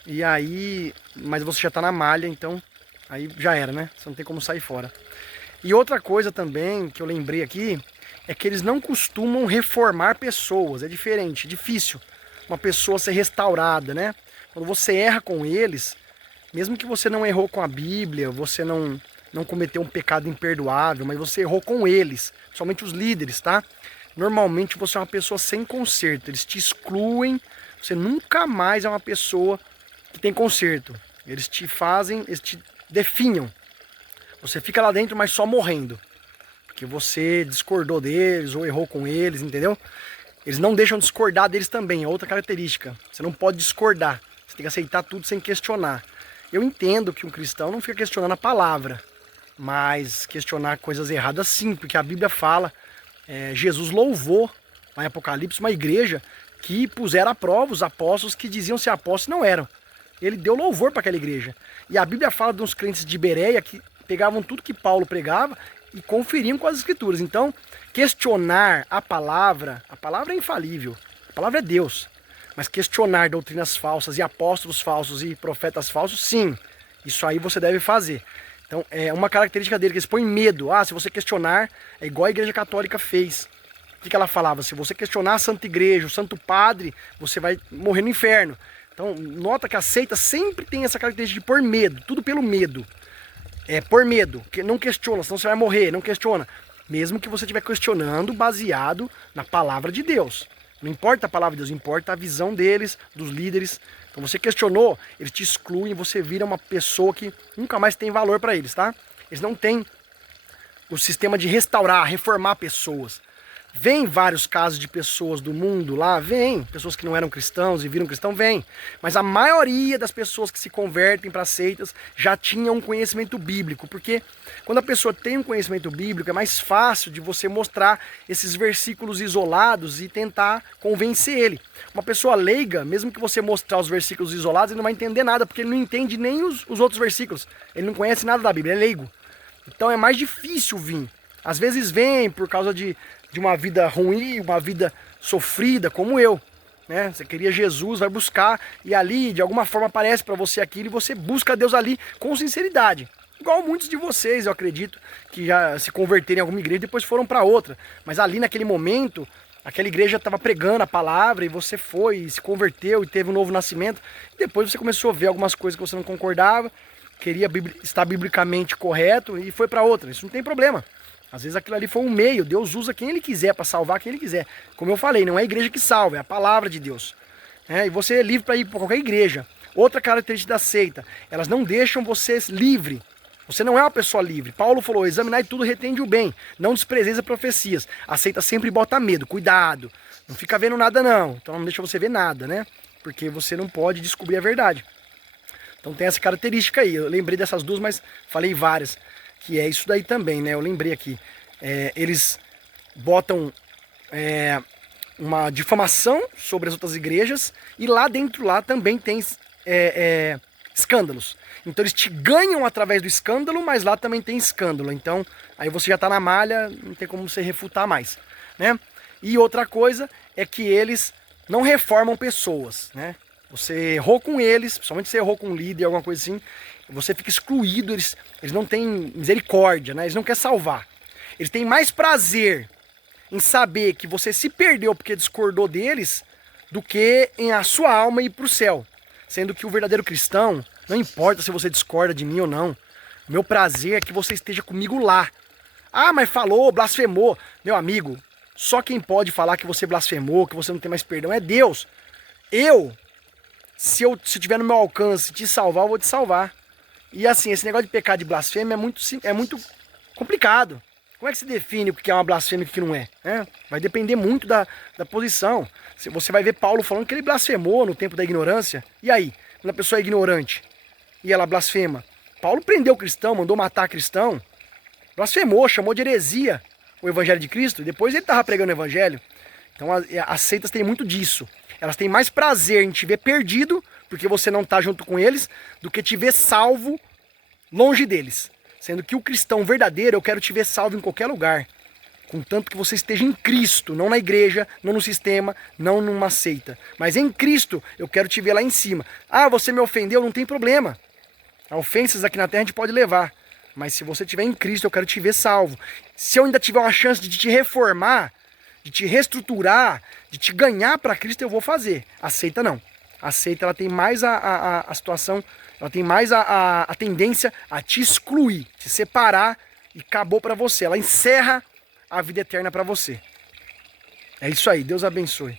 E aí, mas você já tá na malha, então aí já era, né? Você não tem como sair fora. E outra coisa também que eu lembrei aqui é que eles não costumam reformar pessoas, é diferente, é difícil uma pessoa ser restaurada, né? Quando você erra com eles, mesmo que você não errou com a Bíblia, você não cometeu um pecado imperdoável, mas você errou com eles, somente os líderes, tá? Normalmente você é uma pessoa sem conserto, eles te excluem, você nunca mais é uma pessoa que tem conserto. Eles te definham. Você fica lá dentro, mas só morrendo. Porque você discordou deles ou errou com eles, entendeu? Eles não deixam discordar deles também, é outra característica. Você não pode discordar, você tem que aceitar tudo sem questionar. Eu entendo que um cristão não fica questionando a palavra, mas questionar coisas erradas sim, porque a Bíblia fala, Jesus louvou lá em Apocalipse uma igreja que puseram à prova os apóstolos que diziam ser apóstolos e não eram. Ele deu louvor para aquela igreja. E a Bíblia fala de uns crentes de Bereia que pegavam tudo que Paulo pregava e conferiam com as escrituras. Então, questionar a palavra é infalível. A palavra é Deus. Mas questionar doutrinas falsas e apóstolos falsos e profetas falsos, sim. Isso aí você deve fazer. Então, é uma característica dele, que eles põem medo. Ah, se você questionar, é igual a Igreja Católica fez. O que ela falava? Se você questionar a Santa Igreja, o Santo Padre, você vai morrer no inferno. Então, nota que a seita sempre tem essa característica de pôr medo, tudo pelo medo. É por medo, que não questiona, senão você vai morrer, não questiona. Mesmo que você estiver questionando baseado na palavra de Deus. Não importa a palavra de Deus, importa a visão deles, dos líderes. Então você questionou, eles te excluem, você vira uma pessoa que nunca mais tem valor para eles, tá? Eles não têm o sistema de restaurar, reformar pessoas. Vem vários casos de pessoas do mundo lá, vem. Pessoas que não eram cristãos e viram cristão, vem. Mas a maioria das pessoas que se convertem para seitas já tinham um conhecimento bíblico. Porque quando a pessoa tem um conhecimento bíblico, é mais fácil de você mostrar esses versículos isolados e tentar convencer ele. Uma pessoa leiga, mesmo que você mostrar os versículos isolados, ele não vai entender nada, porque ele não entende nem os outros versículos. Ele não conhece nada da Bíblia, é leigo. Então é mais difícil vir. Às vezes vem por causa de uma vida ruim, uma vida sofrida, como eu, né? Você queria Jesus, vai buscar, e ali, de alguma forma, aparece para você aquilo, e você busca Deus ali com sinceridade. Igual muitos de vocês, eu acredito, que já se converteram em alguma igreja e depois foram para outra. Mas ali, naquele momento, aquela igreja estava pregando a palavra, e você foi, e se converteu, e teve um novo nascimento. E depois você começou a ver algumas coisas que você não concordava, queria estar biblicamente correto, e foi para outra. Isso não tem problema. Às vezes aquilo ali foi um meio, Deus usa quem Ele quiser para salvar quem Ele quiser. Como eu falei, não é a igreja que salva, é a palavra de Deus. E você é livre para ir para qualquer igreja. Outra característica da seita, elas não deixam você livre. Você não é uma pessoa livre. Paulo falou, examinai tudo, retende o bem. Não desprezeis as profecias. A seita sempre bota medo, cuidado. Não fica vendo nada não. Então não deixa você ver nada, né? Porque você não pode descobrir a verdade. Então tem essa característica aí. Eu lembrei dessas duas, mas falei várias. Que é isso daí também, né? Eu lembrei aqui. Eles botam uma difamação sobre as outras igrejas e lá dentro lá também tem escândalos. Então eles te ganham através do escândalo, mas lá também tem escândalo. Então aí você já tá na malha, não tem como você refutar mais, né? E outra coisa é que eles não reformam pessoas, né? Você errou com eles, principalmente se você errou com um líder, alguma coisa assim, você fica excluído, eles não têm misericórdia, né? Eles não querem salvar. Eles têm mais prazer em saber que você se perdeu porque discordou deles do que em a sua alma ir para o céu. Sendo que o verdadeiro cristão, não importa se você discorda de mim ou não, meu prazer é que você esteja comigo lá. Ah, mas falou, blasfemou. Meu amigo, só quem pode falar que você blasfemou, que você não tem mais perdão é Deus. Se eu tiver no meu alcance te salvar, eu vou te salvar. E assim, esse negócio de pecado de blasfêmia é muito complicado. Como é que se define o que é uma blasfêmia e o que não é? Vai depender muito da posição. Você vai ver Paulo falando que ele blasfemou no tempo da ignorância. E aí? Quando a pessoa é ignorante e ela blasfema. Paulo prendeu cristão, mandou matar cristão. Blasfemou, chamou de heresia o evangelho de Cristo. E depois ele estava pregando o evangelho. Então as seitas têm muito disso. Elas têm mais prazer em te ver perdido, porque você não está junto com eles, do que te ver salvo longe deles. Sendo que o cristão verdadeiro, eu quero te ver salvo em qualquer lugar. Contanto que você esteja em Cristo, não na igreja, não no sistema, não numa seita. Mas em Cristo, eu quero te ver lá em cima. Ah, você me ofendeu, não tem problema. Ofensas aqui na terra a gente pode levar. Mas se você estiver em Cristo, eu quero te ver salvo. Se eu ainda tiver uma chance de te reformar, de te reestruturar, de te ganhar para Cristo, eu vou fazer. A seita não. A seita ela tem mais a situação, ela tem mais a tendência a te excluir, te separar e acabou para você. Ela encerra a vida eterna para você. É isso aí, Deus abençoe.